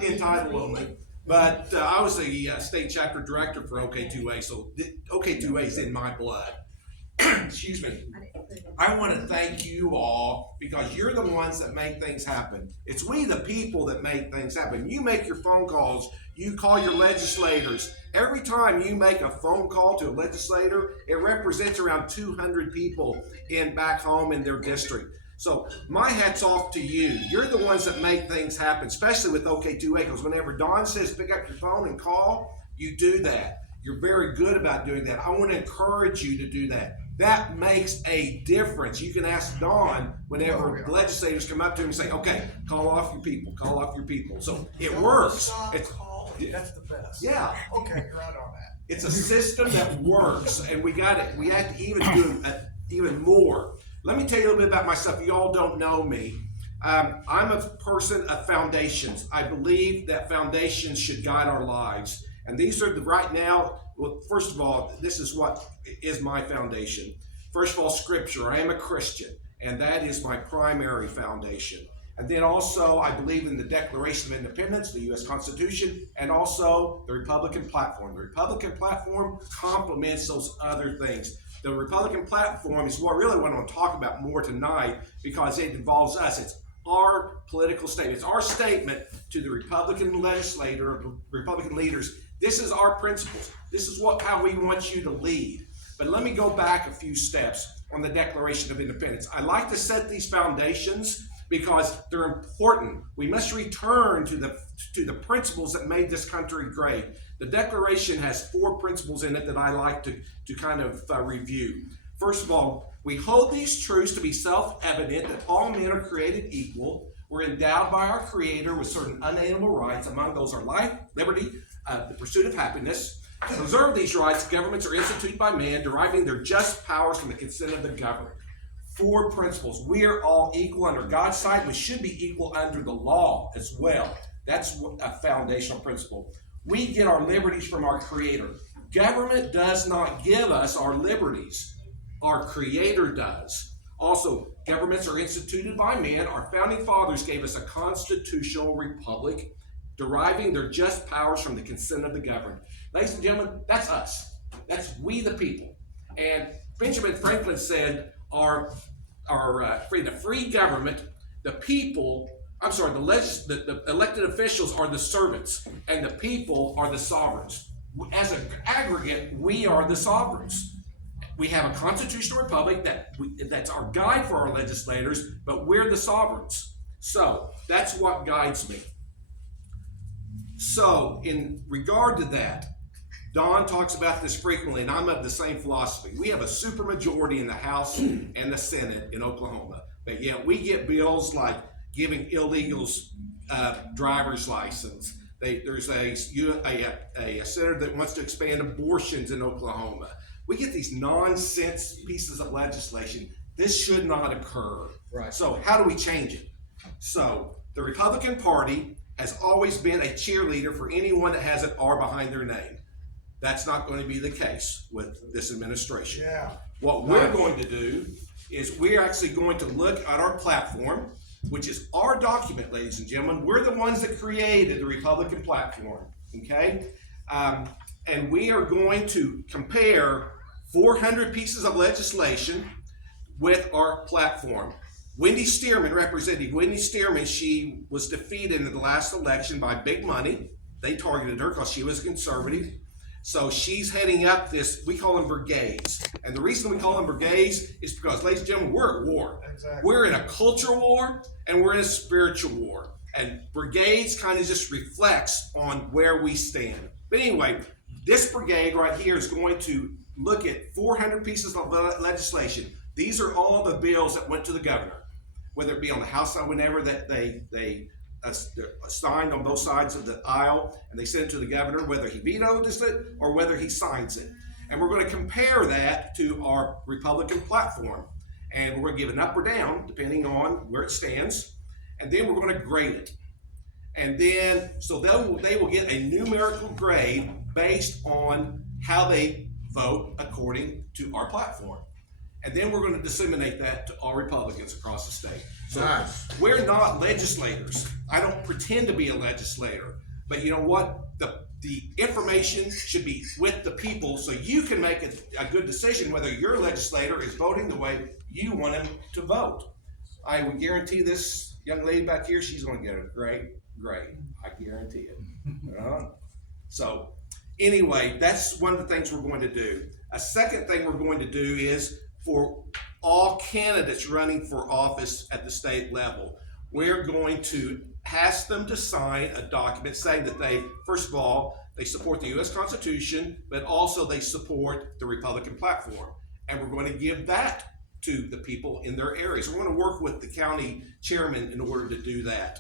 Entitled only. But I was the state chapter director for OK2A, so OK2A is in my blood. Excuse me. I want to thank you all because you're the ones that make things happen. It's we the people that make things happen. You make your phone calls, you call your legislators. Every time you make a phone call to a legislator, it represents around 200 people back home in their district. So my hat's off to you. You're the ones that make things happen, especially with OK2A, because whenever Don says pick up your phone and call, you do that. You're very good about doing that. I want to encourage you to do that. That makes a difference. You can ask Don whenever legislators come up to him and say, okay, call off your people, call off your people. So it works. That's the best. Yeah. Okay, you're right on that. It's a system that works, and we have to even do even more. Let me tell you a little bit about myself. You all don't know me. I'm a person of foundations. I believe that foundations should guide our lives. And these are right now, well, first of all, this is what is my foundation. First of all, Scripture. I am a Christian, and that is my primary foundation. And then also, I believe in the Declaration of Independence, the U.S. Constitution, and also the Republican platform. The Republican platform complements those other things. The Republican platform is what I really want to talk about more tonight because it involves us. It's our political statement. It's our statement to the Republican legislator, Republican leaders. This is our principles. This is how we want you to lead. But let me go back a few steps on the Declaration of Independence. I like to set these foundations because they're important. We must return to the principles that made this country great. The Declaration has 4 principles in it that I like to kind of review. First of all, we hold these truths to be self-evident that all men are created equal. We're endowed by our Creator with certain unalienable rights. Among those are life, liberty, the pursuit of happiness. To preserve these rights, governments are instituted by man, deriving their just powers from the consent of the governed. 4 principles. We are all equal under God's sight. We should be equal under the law as well. That's a foundational principle. We get our liberties from our Creator. Government does not give us our liberties. Our Creator does. Also, governments are instituted by man. Our founding fathers gave us a constitutional republic, deriving their just powers from the consent of the governed. Ladies and gentlemen, that's us. That's we the people. And Benjamin Franklin said, the free government, the elected officials are the servants, and the people are the sovereigns. As an aggregate, we are the sovereigns. We have a constitutional republic that's our guide for our legislators, but we're the sovereigns. So that's what guides me. So in regard to that, Don talks about this frequently, and I'm of the same philosophy. We have a supermajority in the House and the Senate in Oklahoma, but yet we get bills like giving illegals driver's license. There's a senator that wants to expand abortions in Oklahoma. We get these nonsense pieces of legislation. This should not occur. Right. So how do we change it? So the Republican Party has always been a cheerleader for anyone that has an R behind their name. That's not going to be the case with this administration. Yeah. What we're going to do is we're actually going to look at our platform, which is our document, ladies and gentlemen. We're the ones that created the Republican platform, okay? And we are going to compare 400 pieces of legislation with our platform. Representative Wendy Stearman, she was defeated in the last election by big money. They targeted her because she was a conservative. So she's heading up this, we call them brigades. And the reason we call them brigades is because, ladies and gentlemen, we're at war. Exactly. We're in a cultural war and we're in a spiritual war. And brigades kind of just reflects on where we stand. But anyway, this brigade right here is going to look at 400 pieces of legislation. These are all the bills that went to the governor, whether it be on the House side, whenever that they signed on both sides of the aisle, and they sent it to the governor, whether he vetoes it or whether he signs it. And we're going to compare that to our Republican platform. And we're going to give it up or down, depending on where it stands. And then we're going to grade it. And then, so they will get a numerical grade based on how they vote according to our platform. And then we're gonna disseminate that to all Republicans across the state. So Nice. we're not legislators. I don't pretend to be a legislator, but you know what? The information should be with the people so you can make a good decision whether your legislator is voting the way you want him to vote. I would guarantee this young lady back here, she's gonna get a great grade. I guarantee it. So anyway, that's one of the things we're going to do. A second thing we're going to do is for all candidates running for office at the state level, we're going to ask them to sign a document saying that they, first of all, they support the U.S. Constitution, but also they support the Republican platform. And we're going to give that to the people in their areas. We're going to work with the county chairman in order to do that.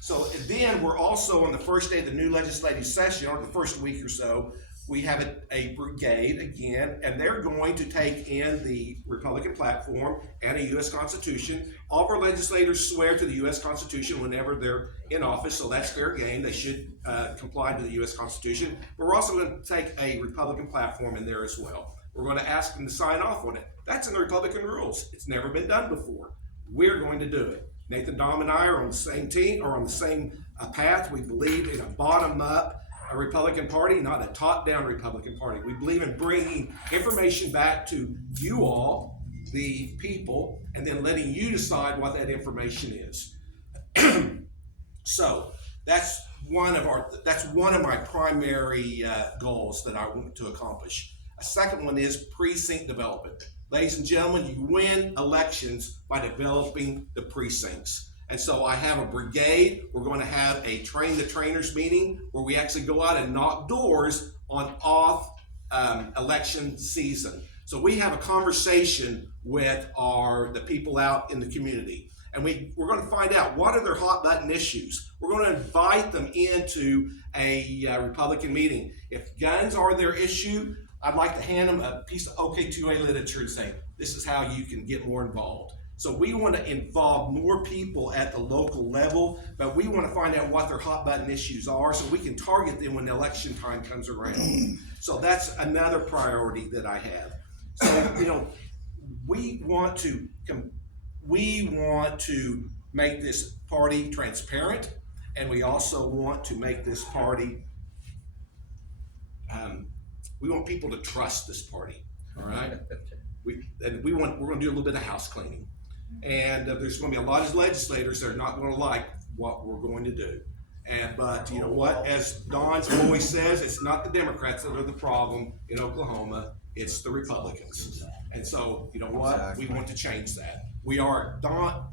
So then we're also on the first day of the new legislative session, or the first week or so, we have a brigade again, and they're going to take in the Republican platform and a U.S. Constitution. All of our legislators swear to the U.S. Constitution whenever they're in office, so that's fair game. They should comply to the U.S. Constitution. But we're also going to take a Republican platform in there as well. We're going to ask them to sign off on it. That's in the Republican rules. It's never been done before. We're going to do it. Nathan, Dom, and I are on the same team, or on the same path. We believe in a bottom-up Republican Party, not a top-down Republican Party. We believe in bringing information back to you all, the people, and then letting you decide what that information is. So that's one of my primary goals that I want to accomplish. A second one is precinct development. Ladies and gentlemen, you win elections by developing the precincts. And so I have a brigade. We're going to have a train the trainers meeting where we actually go out and knock doors on off election season. So we have a conversation with the people out in the community. And we're going to find out what are their hot button issues. We're going to invite them into a Republican meeting. If guns are their issue, I'd like to hand them a piece of OK2A literature and say, this is how you can get more involved. So we want to involve more people at the local level, but we want to find out what their hot button issues are so we can target them when election time comes around. So that's another priority that I have. So, we want to make this party transparent, and we also want to make this party, we want people to trust this party, all right? We're going to do a little bit of house cleaning. And there's going to be a lot of legislators that are not going to like what we're going to do. But you know what? As Don's always says, it's not the Democrats that are the problem in Oklahoma. It's the Republicans. And so, you know what? Exactly. We want to change that.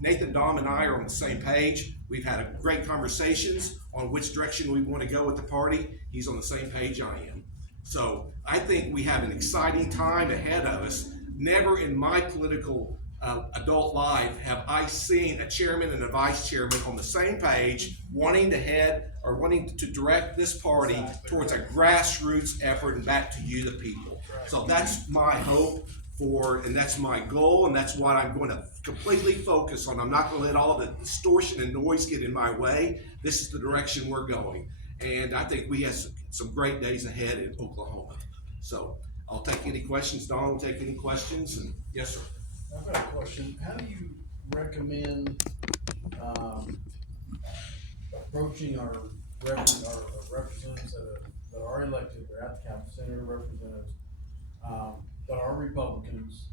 Nathan, Dom, and I are on the same page. We've had great conversations on which direction we want to go with the party. He's on the same page I am. So I think we have an exciting time ahead of us. Never in my political adult life have I seen a chairman and a vice chairman on the same page wanting to direct this party towards a grassroots effort and back to you, the people. So that's my hope and that's my goal, and that's what I'm going to completely focus on. I'm not going to let all the distortion and noise get in my way. This is the direction we're going. And I think we have some great days ahead in Oklahoma. So I'll take any questions. Don will take any questions. And yes, sir. I've got a question. How do you recommend approaching our representatives that are elected, they're at the Capitol, senator representatives, that are Republicans,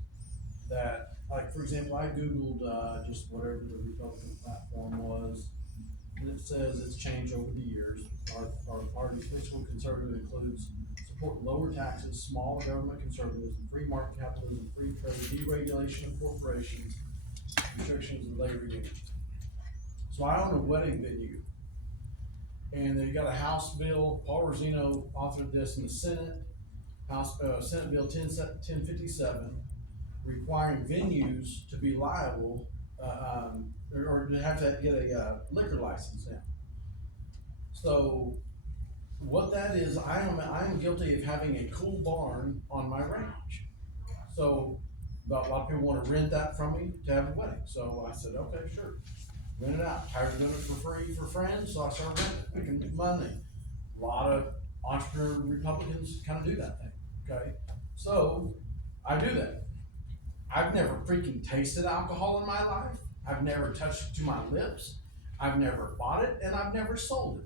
that, like, for example, I Googled just whatever the Republican platform was, and it says it's changed over the years. Our party's fiscal conservative includes support lower taxes, smaller government conservatism, free market capitalism, free trade, deregulation of corporations, restrictions of labor unions. So I own a wedding venue, and they got a House bill. Paul Rosino authored this in the Senate, Senate Bill 1057, requiring venues to be liable, or to have to get a liquor license now. So what that is, I am guilty of having a cool barn on my ranch. So a lot of people want to rent that from me to have a wedding. So I said, okay, sure, rent it out. Tired of doing it for free for friends, so I started renting, making money. A lot of entrepreneur Republicans kind of do that thing. Okay, so I do that. I've never freaking tasted alcohol in my life. I've never touched it to my lips. I've never bought it, and I've never sold it.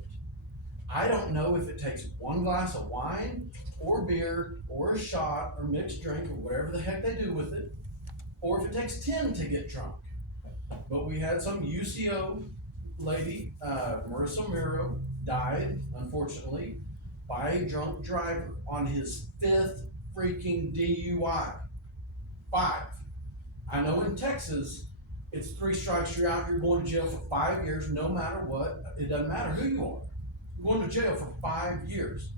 I don't know if it takes one glass of wine or beer or a shot or mixed drink or whatever the heck they do with it, or if it takes 10 to get drunk. But we had some UCO lady, Marissa Miro, died, unfortunately, by a drunk driver on his 5th freaking DUI. 5. I know in Texas, it's 3 strikes, you're out, you're going to jail for 5 years, no matter what. It doesn't matter who you are. You're going to jail for 5 years.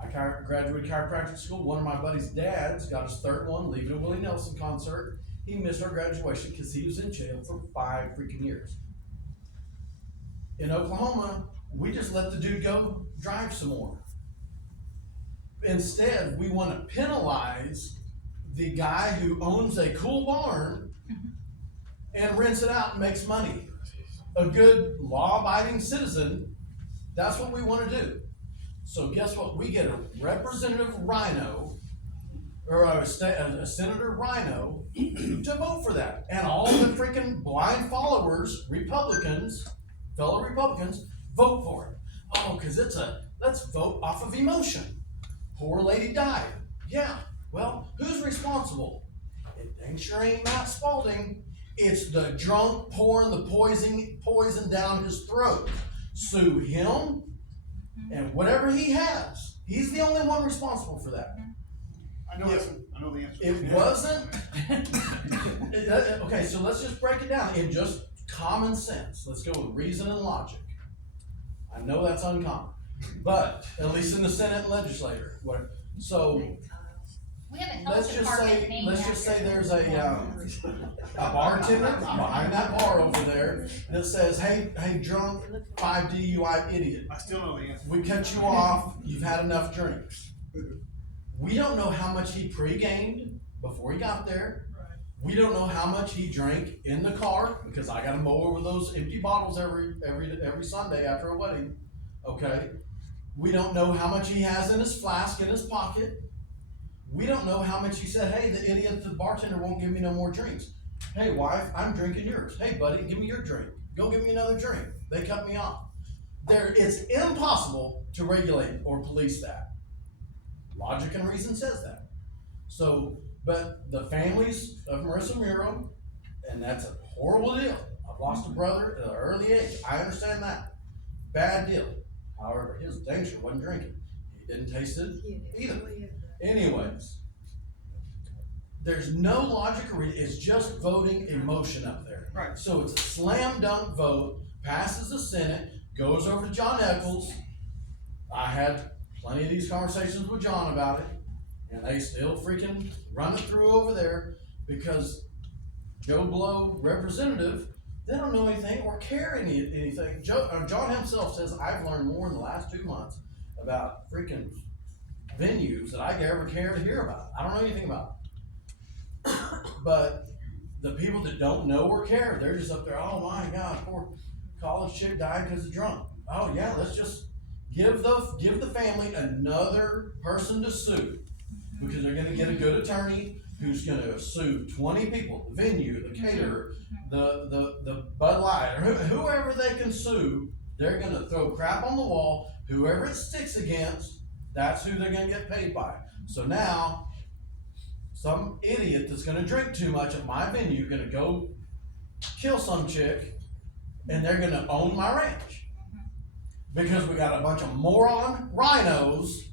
I graduated chiropractic school. One of my buddy's dads got his 3rd one, leaving a Willie Nelson concert. He missed our graduation because he was in jail for 5 freaking years. In Oklahoma, we just let the dude go drive some more. Instead, we want to penalize the guy who owns a cool barn and rents it out and makes money. A good law-abiding citizen, that's what we want to do. So guess what? We get a representative rhino, or a senator rhino, to vote for that. And all the freaking blind followers, Republicans, fellow Republicans, vote for it. Oh, because let's vote off of emotion. Poor lady died. Yeah, well, who's responsible? It dang sure ain't Matt Spalding. It's the drunk pouring the poison down his throat. Sue him and whatever he has. He's the only one responsible for that. I know the answer. It wasn't. Okay, so let's just break it down in just common sense. Let's go with reason and logic. I know that's uncommon, but at least in the Senate legislature. So We have a health let's just department say named after there's a bartender behind that bar over there that says, hey, drunk 5 DUI idiot. I still know the answer. We cut you off. You've had enough drinks. We don't know how much he pre-gamed before he got there. We don't know how much he drank in the car, because I gotta mow over those empty bottles every Sunday after a wedding. Okay? We don't know how much he has in his flask in his pocket. We don't know how much he said, hey, the idiot, the bartender won't give me no more drinks. Hey, wife, I'm drinking yours. Hey, buddy, give me your drink. Go give me another drink. They cut me off. It's impossible to regulate or police that. Logic and reason says that. So, but the families of Marissa Miro, and that's a horrible deal. I've lost a brother at an early age. I understand that. Bad deal. However, his dang sure wasn't drinking. He didn't taste it either. Anyways, there's no logic or reason. It's just voting emotion up there. Right. So it's a slam dunk vote, passes the Senate, goes over to John Eccles. I had plenty of these conversations with John about it, and they still freaking run it through over there because Joe Blow, representative, they don't know anything or care anything. John himself says, I've learned more in the last 2 months about freaking venues that I ever care to hear about. I don't know anything about it. But the people that don't know or care, they're just up there, oh my God, poor college chick died because of drunk. Oh yeah, let's just give the family another person to sue, because they're gonna get a good attorney who's gonna sue 20 people, the venue, the caterer, the Bud Light, or whoever they can sue. They're gonna throw crap on the wall. Whoever it sticks against, that's who they're gonna get paid by. So now, some idiot that's gonna drink too much at my venue gonna go kill some chick, and they're gonna own my ranch. Because we got a bunch of moron rhinos.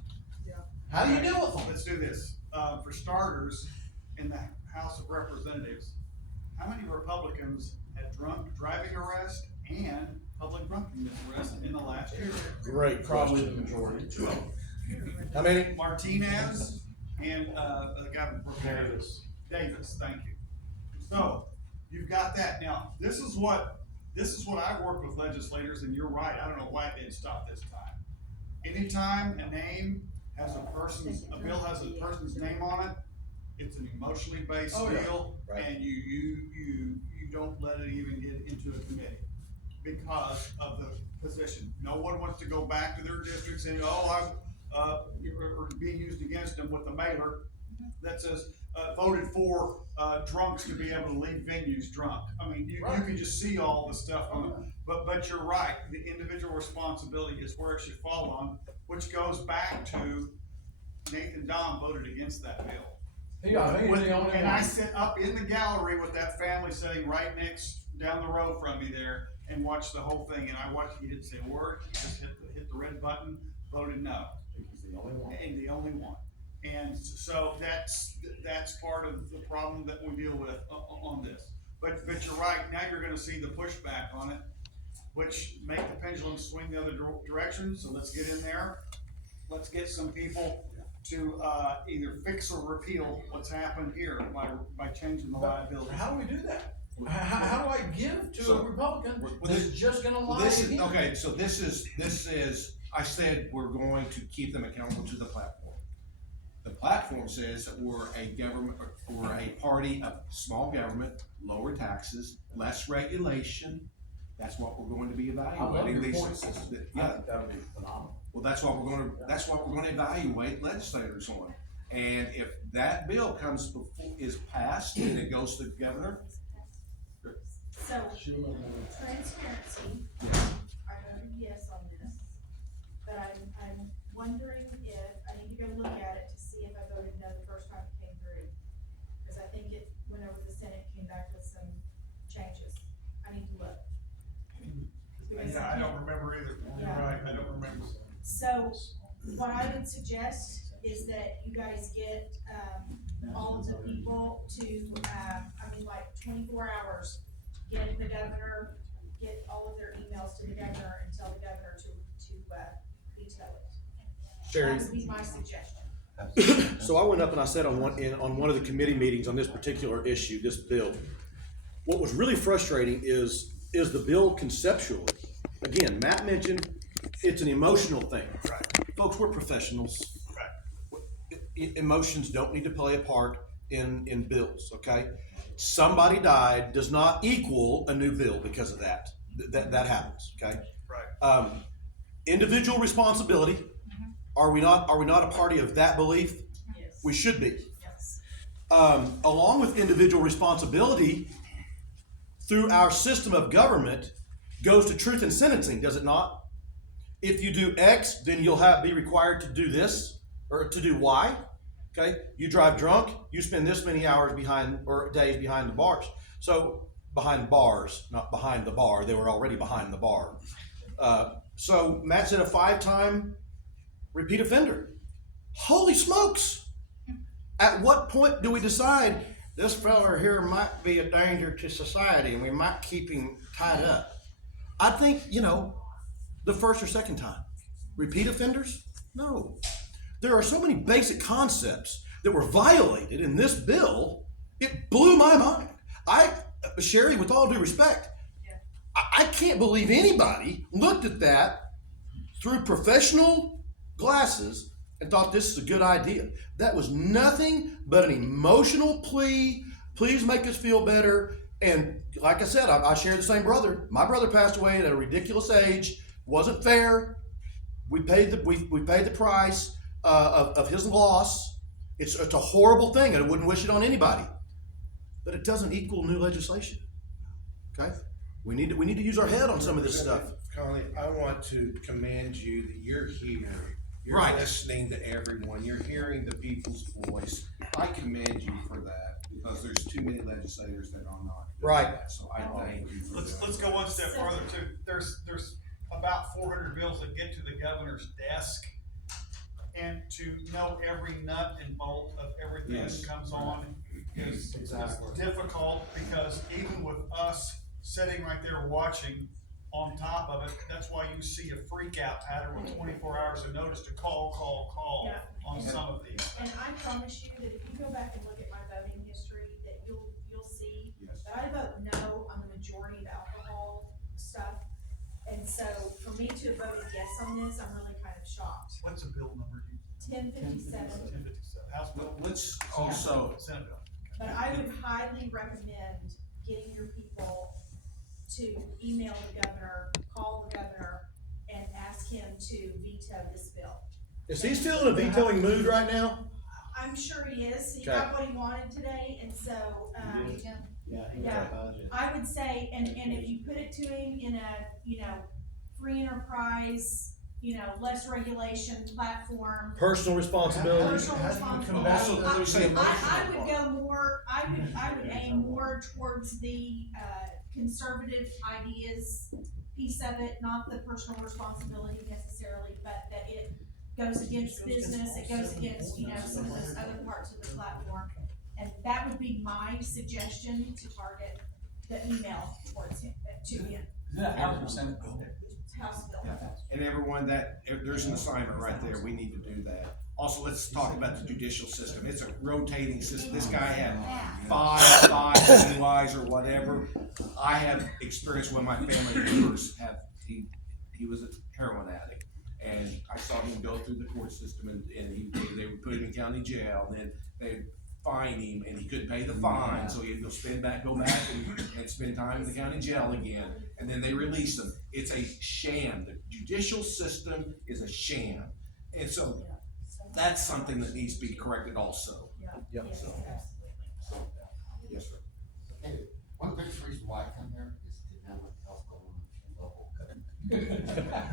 How do you deal with them? Let's do this. For starters, in the House of Representatives, how many Republicans had drunk driving arrest and public drunkenness arrest in the last year? Great, probably the majority. How many? Martinez and the guy from Brooklyn. Davis, thank you. So you've got that. Now, this is what I work with legislators, and you're right. I don't know why it didn't stop this time. Anytime a name has a bill has a person's name on it, it's an emotionally based deal, Right. and you don't let it even get into a committee because of the position. No one wants to go back to their districts and or being used against them with a mailer that says voted for, drunks to be able to leave venues drunk. I mean, you can just see all the stuff on it. But you're right, the individual responsibility is where it should fall on, which goes back to Nathan Dom voted against that bill. Yeah, I think he's the only And I one. sit up in the gallery with that family sitting right down the road from me there and watched the whole thing, and I watched, he didn't say a word, he just hit the red button, voted no. He's the only one. And the only one. And so that's part of the problem that we deal with on this. But you're right, now you're gonna see the pushback on it, which make the pendulum swing the other direction, so let's get in there. Let's get some people to, either fix or repeal what's happened here by changing the liability. How do we do that? How do I give to a Republican that's just gonna lie again? Okay, so this is, I said we're going to keep them accountable to the platform. The platform says that we're a party of small government, lower taxes, less regulation. That's what we're going to be I love evaluating. your These, point system. I yeah. think that would be phenomenal. Well, that's what we're going to evaluate legislators on. And if that bill is passed and it goes to the governor, So, transparency, I voted yes on this, but I'm wondering if, I need to go look at it to see if I voted no the first time it came through. Cause I think it went over the Senate, came back with some changes. I need to look. Yeah, I don't remember either. You're Yeah. right, I don't remember. So, what I would suggest is that you guys get, all of the people to, like 24 hours, get the governor, get all of their emails to the governor and tell the governor to veto it. Sherry, That would be my suggestion. so I went up and I said on one of the committee meetings on this particular issue, this bill, what was really frustrating is the bill conceptually. Again, Matt mentioned it's an emotional thing. Right. Folks, we're professionals. Emotions don't need to play a part in bills, okay? Somebody died does not equal a new bill because of that. That happens, okay? Right. Individual responsibility. Are we not a party of that belief? Yes. We should be. Yes. Along with individual responsibility, through our system of government, goes to truth in sentencing, does it not? If you do X, then you'll be required to do this, or to do Y. Okay? You drive drunk, you spend this many hours days behind the bars. So, behind bars, not behind the bar, they were already behind the bar. So Matt said a 5-time repeat offender. Holy smokes! At what point do we decide this fella here might be a danger to society and we might keep him tied up? I think, the first or second time. Repeat offenders? No. There are so many basic concepts that were violated in this bill, it blew my mind. Sherry, with all due respect, I can't believe anybody looked at that through professional glasses and thought this is a good idea. That was nothing but an emotional plea. Please make us feel better. And like I said, I share the same brother. My brother passed away at a ridiculous age. Wasn't fair. We paid the price of his loss. It's a horrible thing, and I wouldn't wish it on anybody. But it doesn't equal new legislation. Okay? We need to use our head on some of this stuff. Connie, I want to commend you that you're here. You're Right. listening to everyone. You're hearing the people's voice. I commend you for that because there's too many legislators that are not. doing Right. that. So I thank you for that. Let's go one step further too. There's about 400 bills that get to the governor's desk. And to know every nut and bolt of everything Yes. that comes on is Exactly. difficult, because even with us sitting right there watching on top of it, that's why you see a freak out pattern with 24 hours of notice to call Yeah. on some of these. And I promise you that if you go back and look at my voting history, that you'll see Yes. that I vote no on the majority of alcohol stuff. And so for me to have voted yes on this, I'm really kind of shocked. What's the bill number? 1057. 1057. House bill. let's also, Senate bill. But I would highly recommend getting your people to email the governor, call the governor, and ask him to veto this bill. Is he still in a vetoing mood right now? I'm sure he is, he got what he wanted today, and so, Yeah, he Yeah. got a budget. I would say, and if you put it to him in a, free enterprise, less regulation platform, Personal responsibility. personal How do you responsibility. combat the emotional I would part? go more, I would aim more towards the, conservative ideas piece of it, not the personal responsibility necessarily, but that it goes against business, it goes against, some of those other parts of the platform. And that would be my suggestion to target the email towards him, to him, Isn't that House or Senate? House bill. And everyone if there's an assignment right there, we need to do that. Also, let's talk about the judicial system. It's a rotating system. This guy had five DUIs or whatever. I have experience when my family members he was a heroin addict. And I saw him go through the court system and they would put him in county jail, and then they'd fine him and he couldn't pay the fine, so he'd go back and spend time in the county jail again, and then they release him. It's a sham. The judicial system is a sham. And so that's something that needs to be corrected also. Yep. Yes, So- absolutely. Yes, sir. Hey, one of the biggest reasons why I come here is to know what the hell's going on in the local government.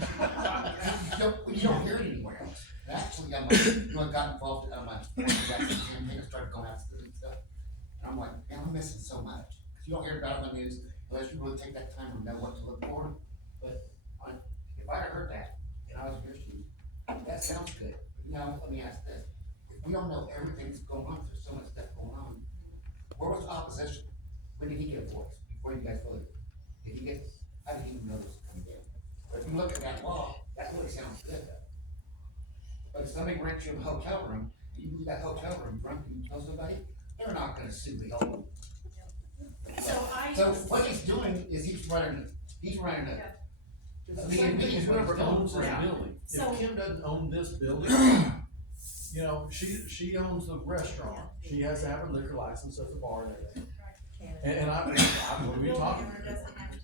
You don't hear it anywhere else. And actually, I got involved in my campaign and started going out to and stuff. And I'm like, man, I'm missing so much. Because you don't hear about it on the news unless you really take that time and know what to look for. But if I had heard that and I was in your shoes, that sounds good. But now, let me ask this. If we don't know everything that's going on, there's so much stuff going on, where was the opposition? When did he get a voice? Before you guys voted? Did he get, I didn't even know this was coming in. But if you look at that law, that really sounds good though. But if somebody rents you a hotel room, and you leave that hotel room drunk and you tell somebody, they're not gonna sue the owner. So what he's doing is he's running a. It's the same thing as whoever owns this building. So- If Kim doesn't own this building, she owns the restaurant. She has to have her liquor license at the bar and everything. We talked,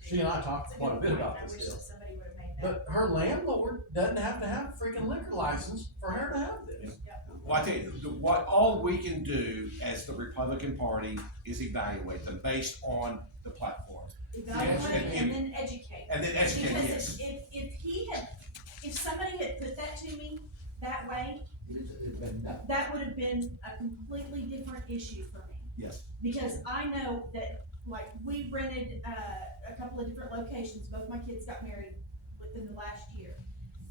she and I talked quite a bit about I this wish deal. that somebody would have made that. But her landlord doesn't have to have a freaking liquor license for her to have this. Well, I tell you, all we can do as the Republican Party is evaluate them based on the platform. Evaluate and then educate. And then educate, Because yes. if somebody had put that to me that way, It's been done. that would have been a completely different issue for me. Yes. Because I know that, like, we rented, a couple of different locations, both my kids got married within the last year.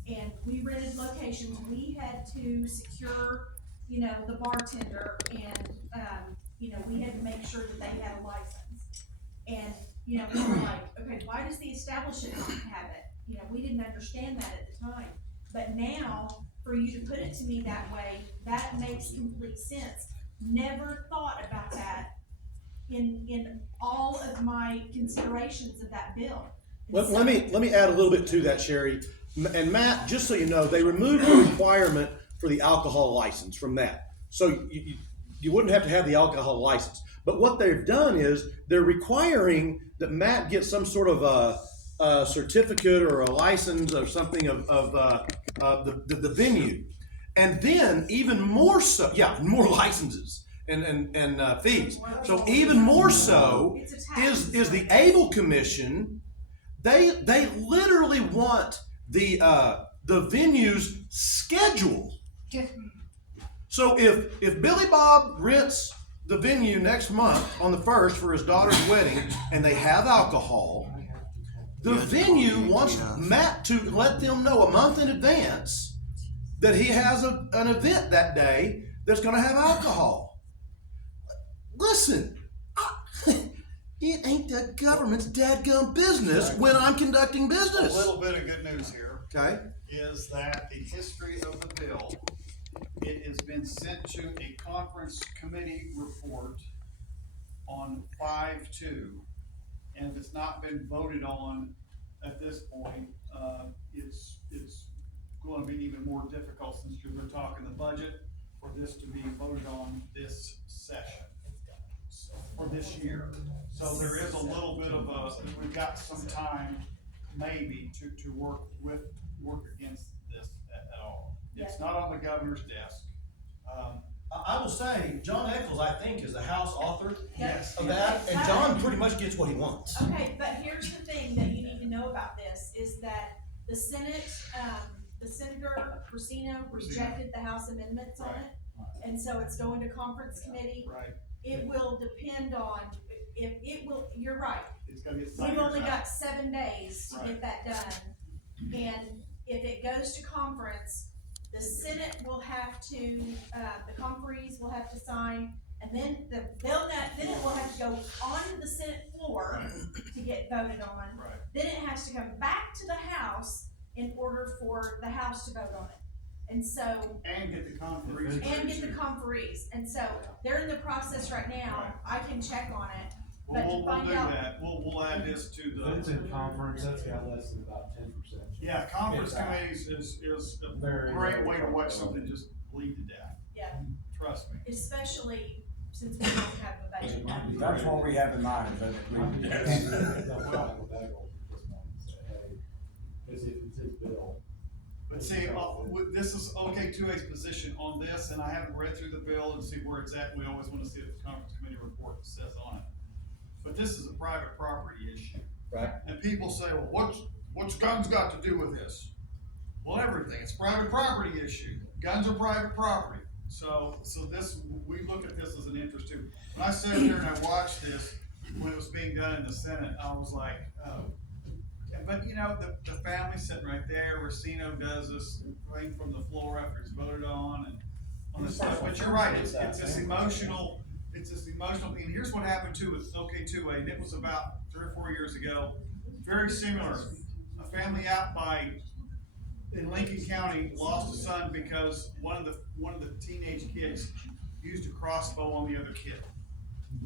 And we rented locations, we had to secure, the bartender and, we had to make sure that they had a license. And, we were like, okay, why does the establishment not have it? We didn't understand that at the time. But now, for you to put it to me that way, that makes complete sense. Never thought about that in all of my considerations of that bill. Let me add a little bit to that, Sherry. And Matt, just so you know, they removed the requirement for the alcohol license from that. So you wouldn't have to have the alcohol license. But what they've done is they're requiring that Matt get some sort of a certificate or a license or something of the venue. And then even more so, more licenses and fees. So even more so is the Able Commission. They literally want the venues scheduled. So if Billy Bob rents the venue next month on the 1st for his daughter's wedding and they have alcohol, the venue wants Matt to let them know a month in advance that he has an event that day that's going to have alcohol. Listen, it ain't the government's dadgum business when I'm conducting business. A little bit of good news here. Okay. Is that the history of the bill, it has been sent to a conference committee report on 5/2. And if it's not been voted on at this point, it's going to be even more difficult since we're talking the budget for this to be voted on this session. For this year. So there is a little bit of we've got some time maybe to work against this at all. It's not on the governor's desk. I will say, John Eccles, I think, is the House author Yes. of that, and John pretty much gets what he wants. Okay, but here's the thing that you need to know about this, is that the Senate, the Senator Racino rejected the House amendments on Right. it. And so it's going to conference committee. Right, It will depend on, if it will, you're right. it's gonna get. We've only signed. got 7 days to Right. get that done. And if it goes to conference, the Senate will have to, the conferees will have to sign, and then then it will have to go onto the Senate floor to get voted on. Right. Then it has to come back to the House in order for the House to vote on it. And so, And get the conferees. and get the conferees, and so they're in the process right now, I can check on it, but to We'll find do out. that, we'll add this to If it's the, in conference, that's got less than about 10%. yeah, conference Yeah. committees is a Very, great very way to watch probability. something just bleed to death, Yeah, trust me. especially since we don't have a budget. That's what we have in mind, is that I'm we. just saying, don't file with that goal at this moment and say, hey, cause if it's his bill. But see, this is OK2A's position on this, and I haven't read through the bill and see where it's at, we always wanna see what the conference committee report says on it. But this is a private property issue. Right. And people say, well, what's guns got to do with this? Well, everything, it's a private property issue, guns are private property. So this, we look at this as an interest too. When I sat there and I watched this, when it was being done in the Senate, I was like, oh. But you know, the family sitting right there, Racino does this thing from the floor after it's voted on and on this stuff, but you're right, it's this emotional, and here's what happened too with OK2A, and it was about 3 or 4 years ago, very similar. A family out in Lincoln County lost a son because one of the teenage kids used a crossbow on the other kid.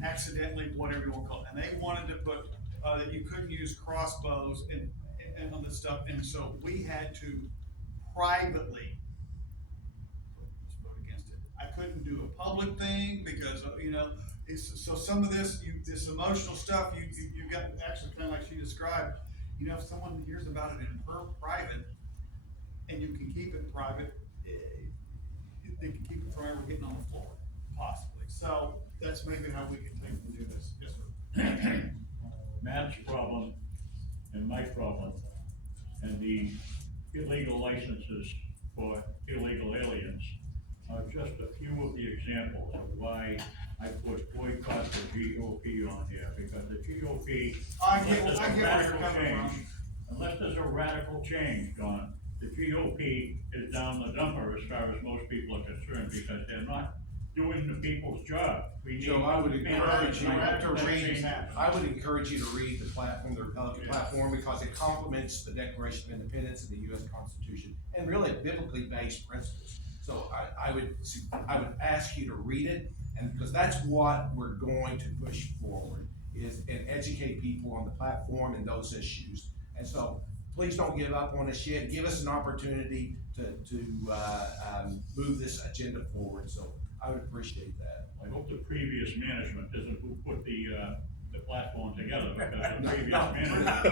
Accidentally, whatever you want to call it, and they wanted to put, that you couldn't use crossbows and on this stuff, and so we had to privately vote against it. I couldn't do a public thing because, you know, so some of this emotional stuff, you got, actually kind of like she described, you know, if someone hears about it in private, and you can keep it private, they can keep it from ever getting on the floor, possibly. So that's maybe how we can take and do this. Yes, sir. Matt's problem and my problem and the illegal licenses for illegal aliens are just a few of the examples of why I put boycott the GOP on here, because the GOP, I get where you're coming from. unless there's a radical change, Don, the GOP is down the dumper as far as most people are concerned, because they're not doing the people's job. We need. Joe, I would encourage you to read, that. I would encourage you to read the platform, the Republican platform, because it complements the Declaration of Independence and the US Constitution, and really biblically based principles. So I would ask you to read it, and because that's what we're going to push forward, and educate people on the platform and those issues. And so, please don't give up on us yet, give us an opportunity to move this agenda forward, so I would appreciate that. I hope the previous management isn't who put the platform together, because the previous management.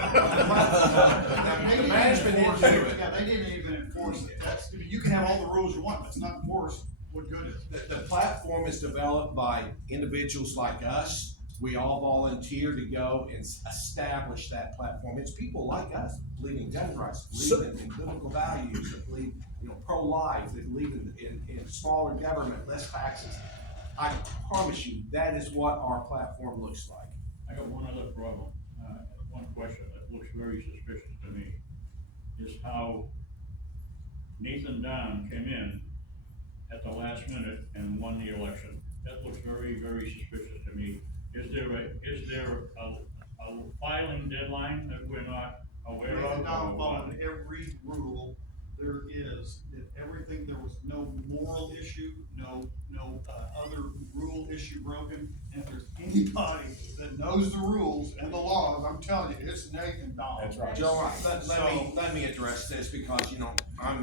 The management didn't do it. Yeah, they didn't even enforce it. You can have all the rules you want, but it's not enforced. What good is it? The platform is developed by individuals like us. We all volunteer to go and establish that platform. It's people like us believe in gun rights, believe in biblical values, that believe, pro-life, that believe in smaller government, less taxes. I promise you, that is what our platform looks like. I got one other problem, one question that looks very suspicious to me, is how Nathan Down came in at the last minute and won the election. That looks very, very suspicious to me. Is there a filing deadline that we're not aware of? Now, following every rule there is, everything, there was no moral issue, no other rule issue broken. And if there's anybody that knows the rules and the laws, I'm telling you, it's Nathan Dahl. That's right. Joe, let me address this, because, I'm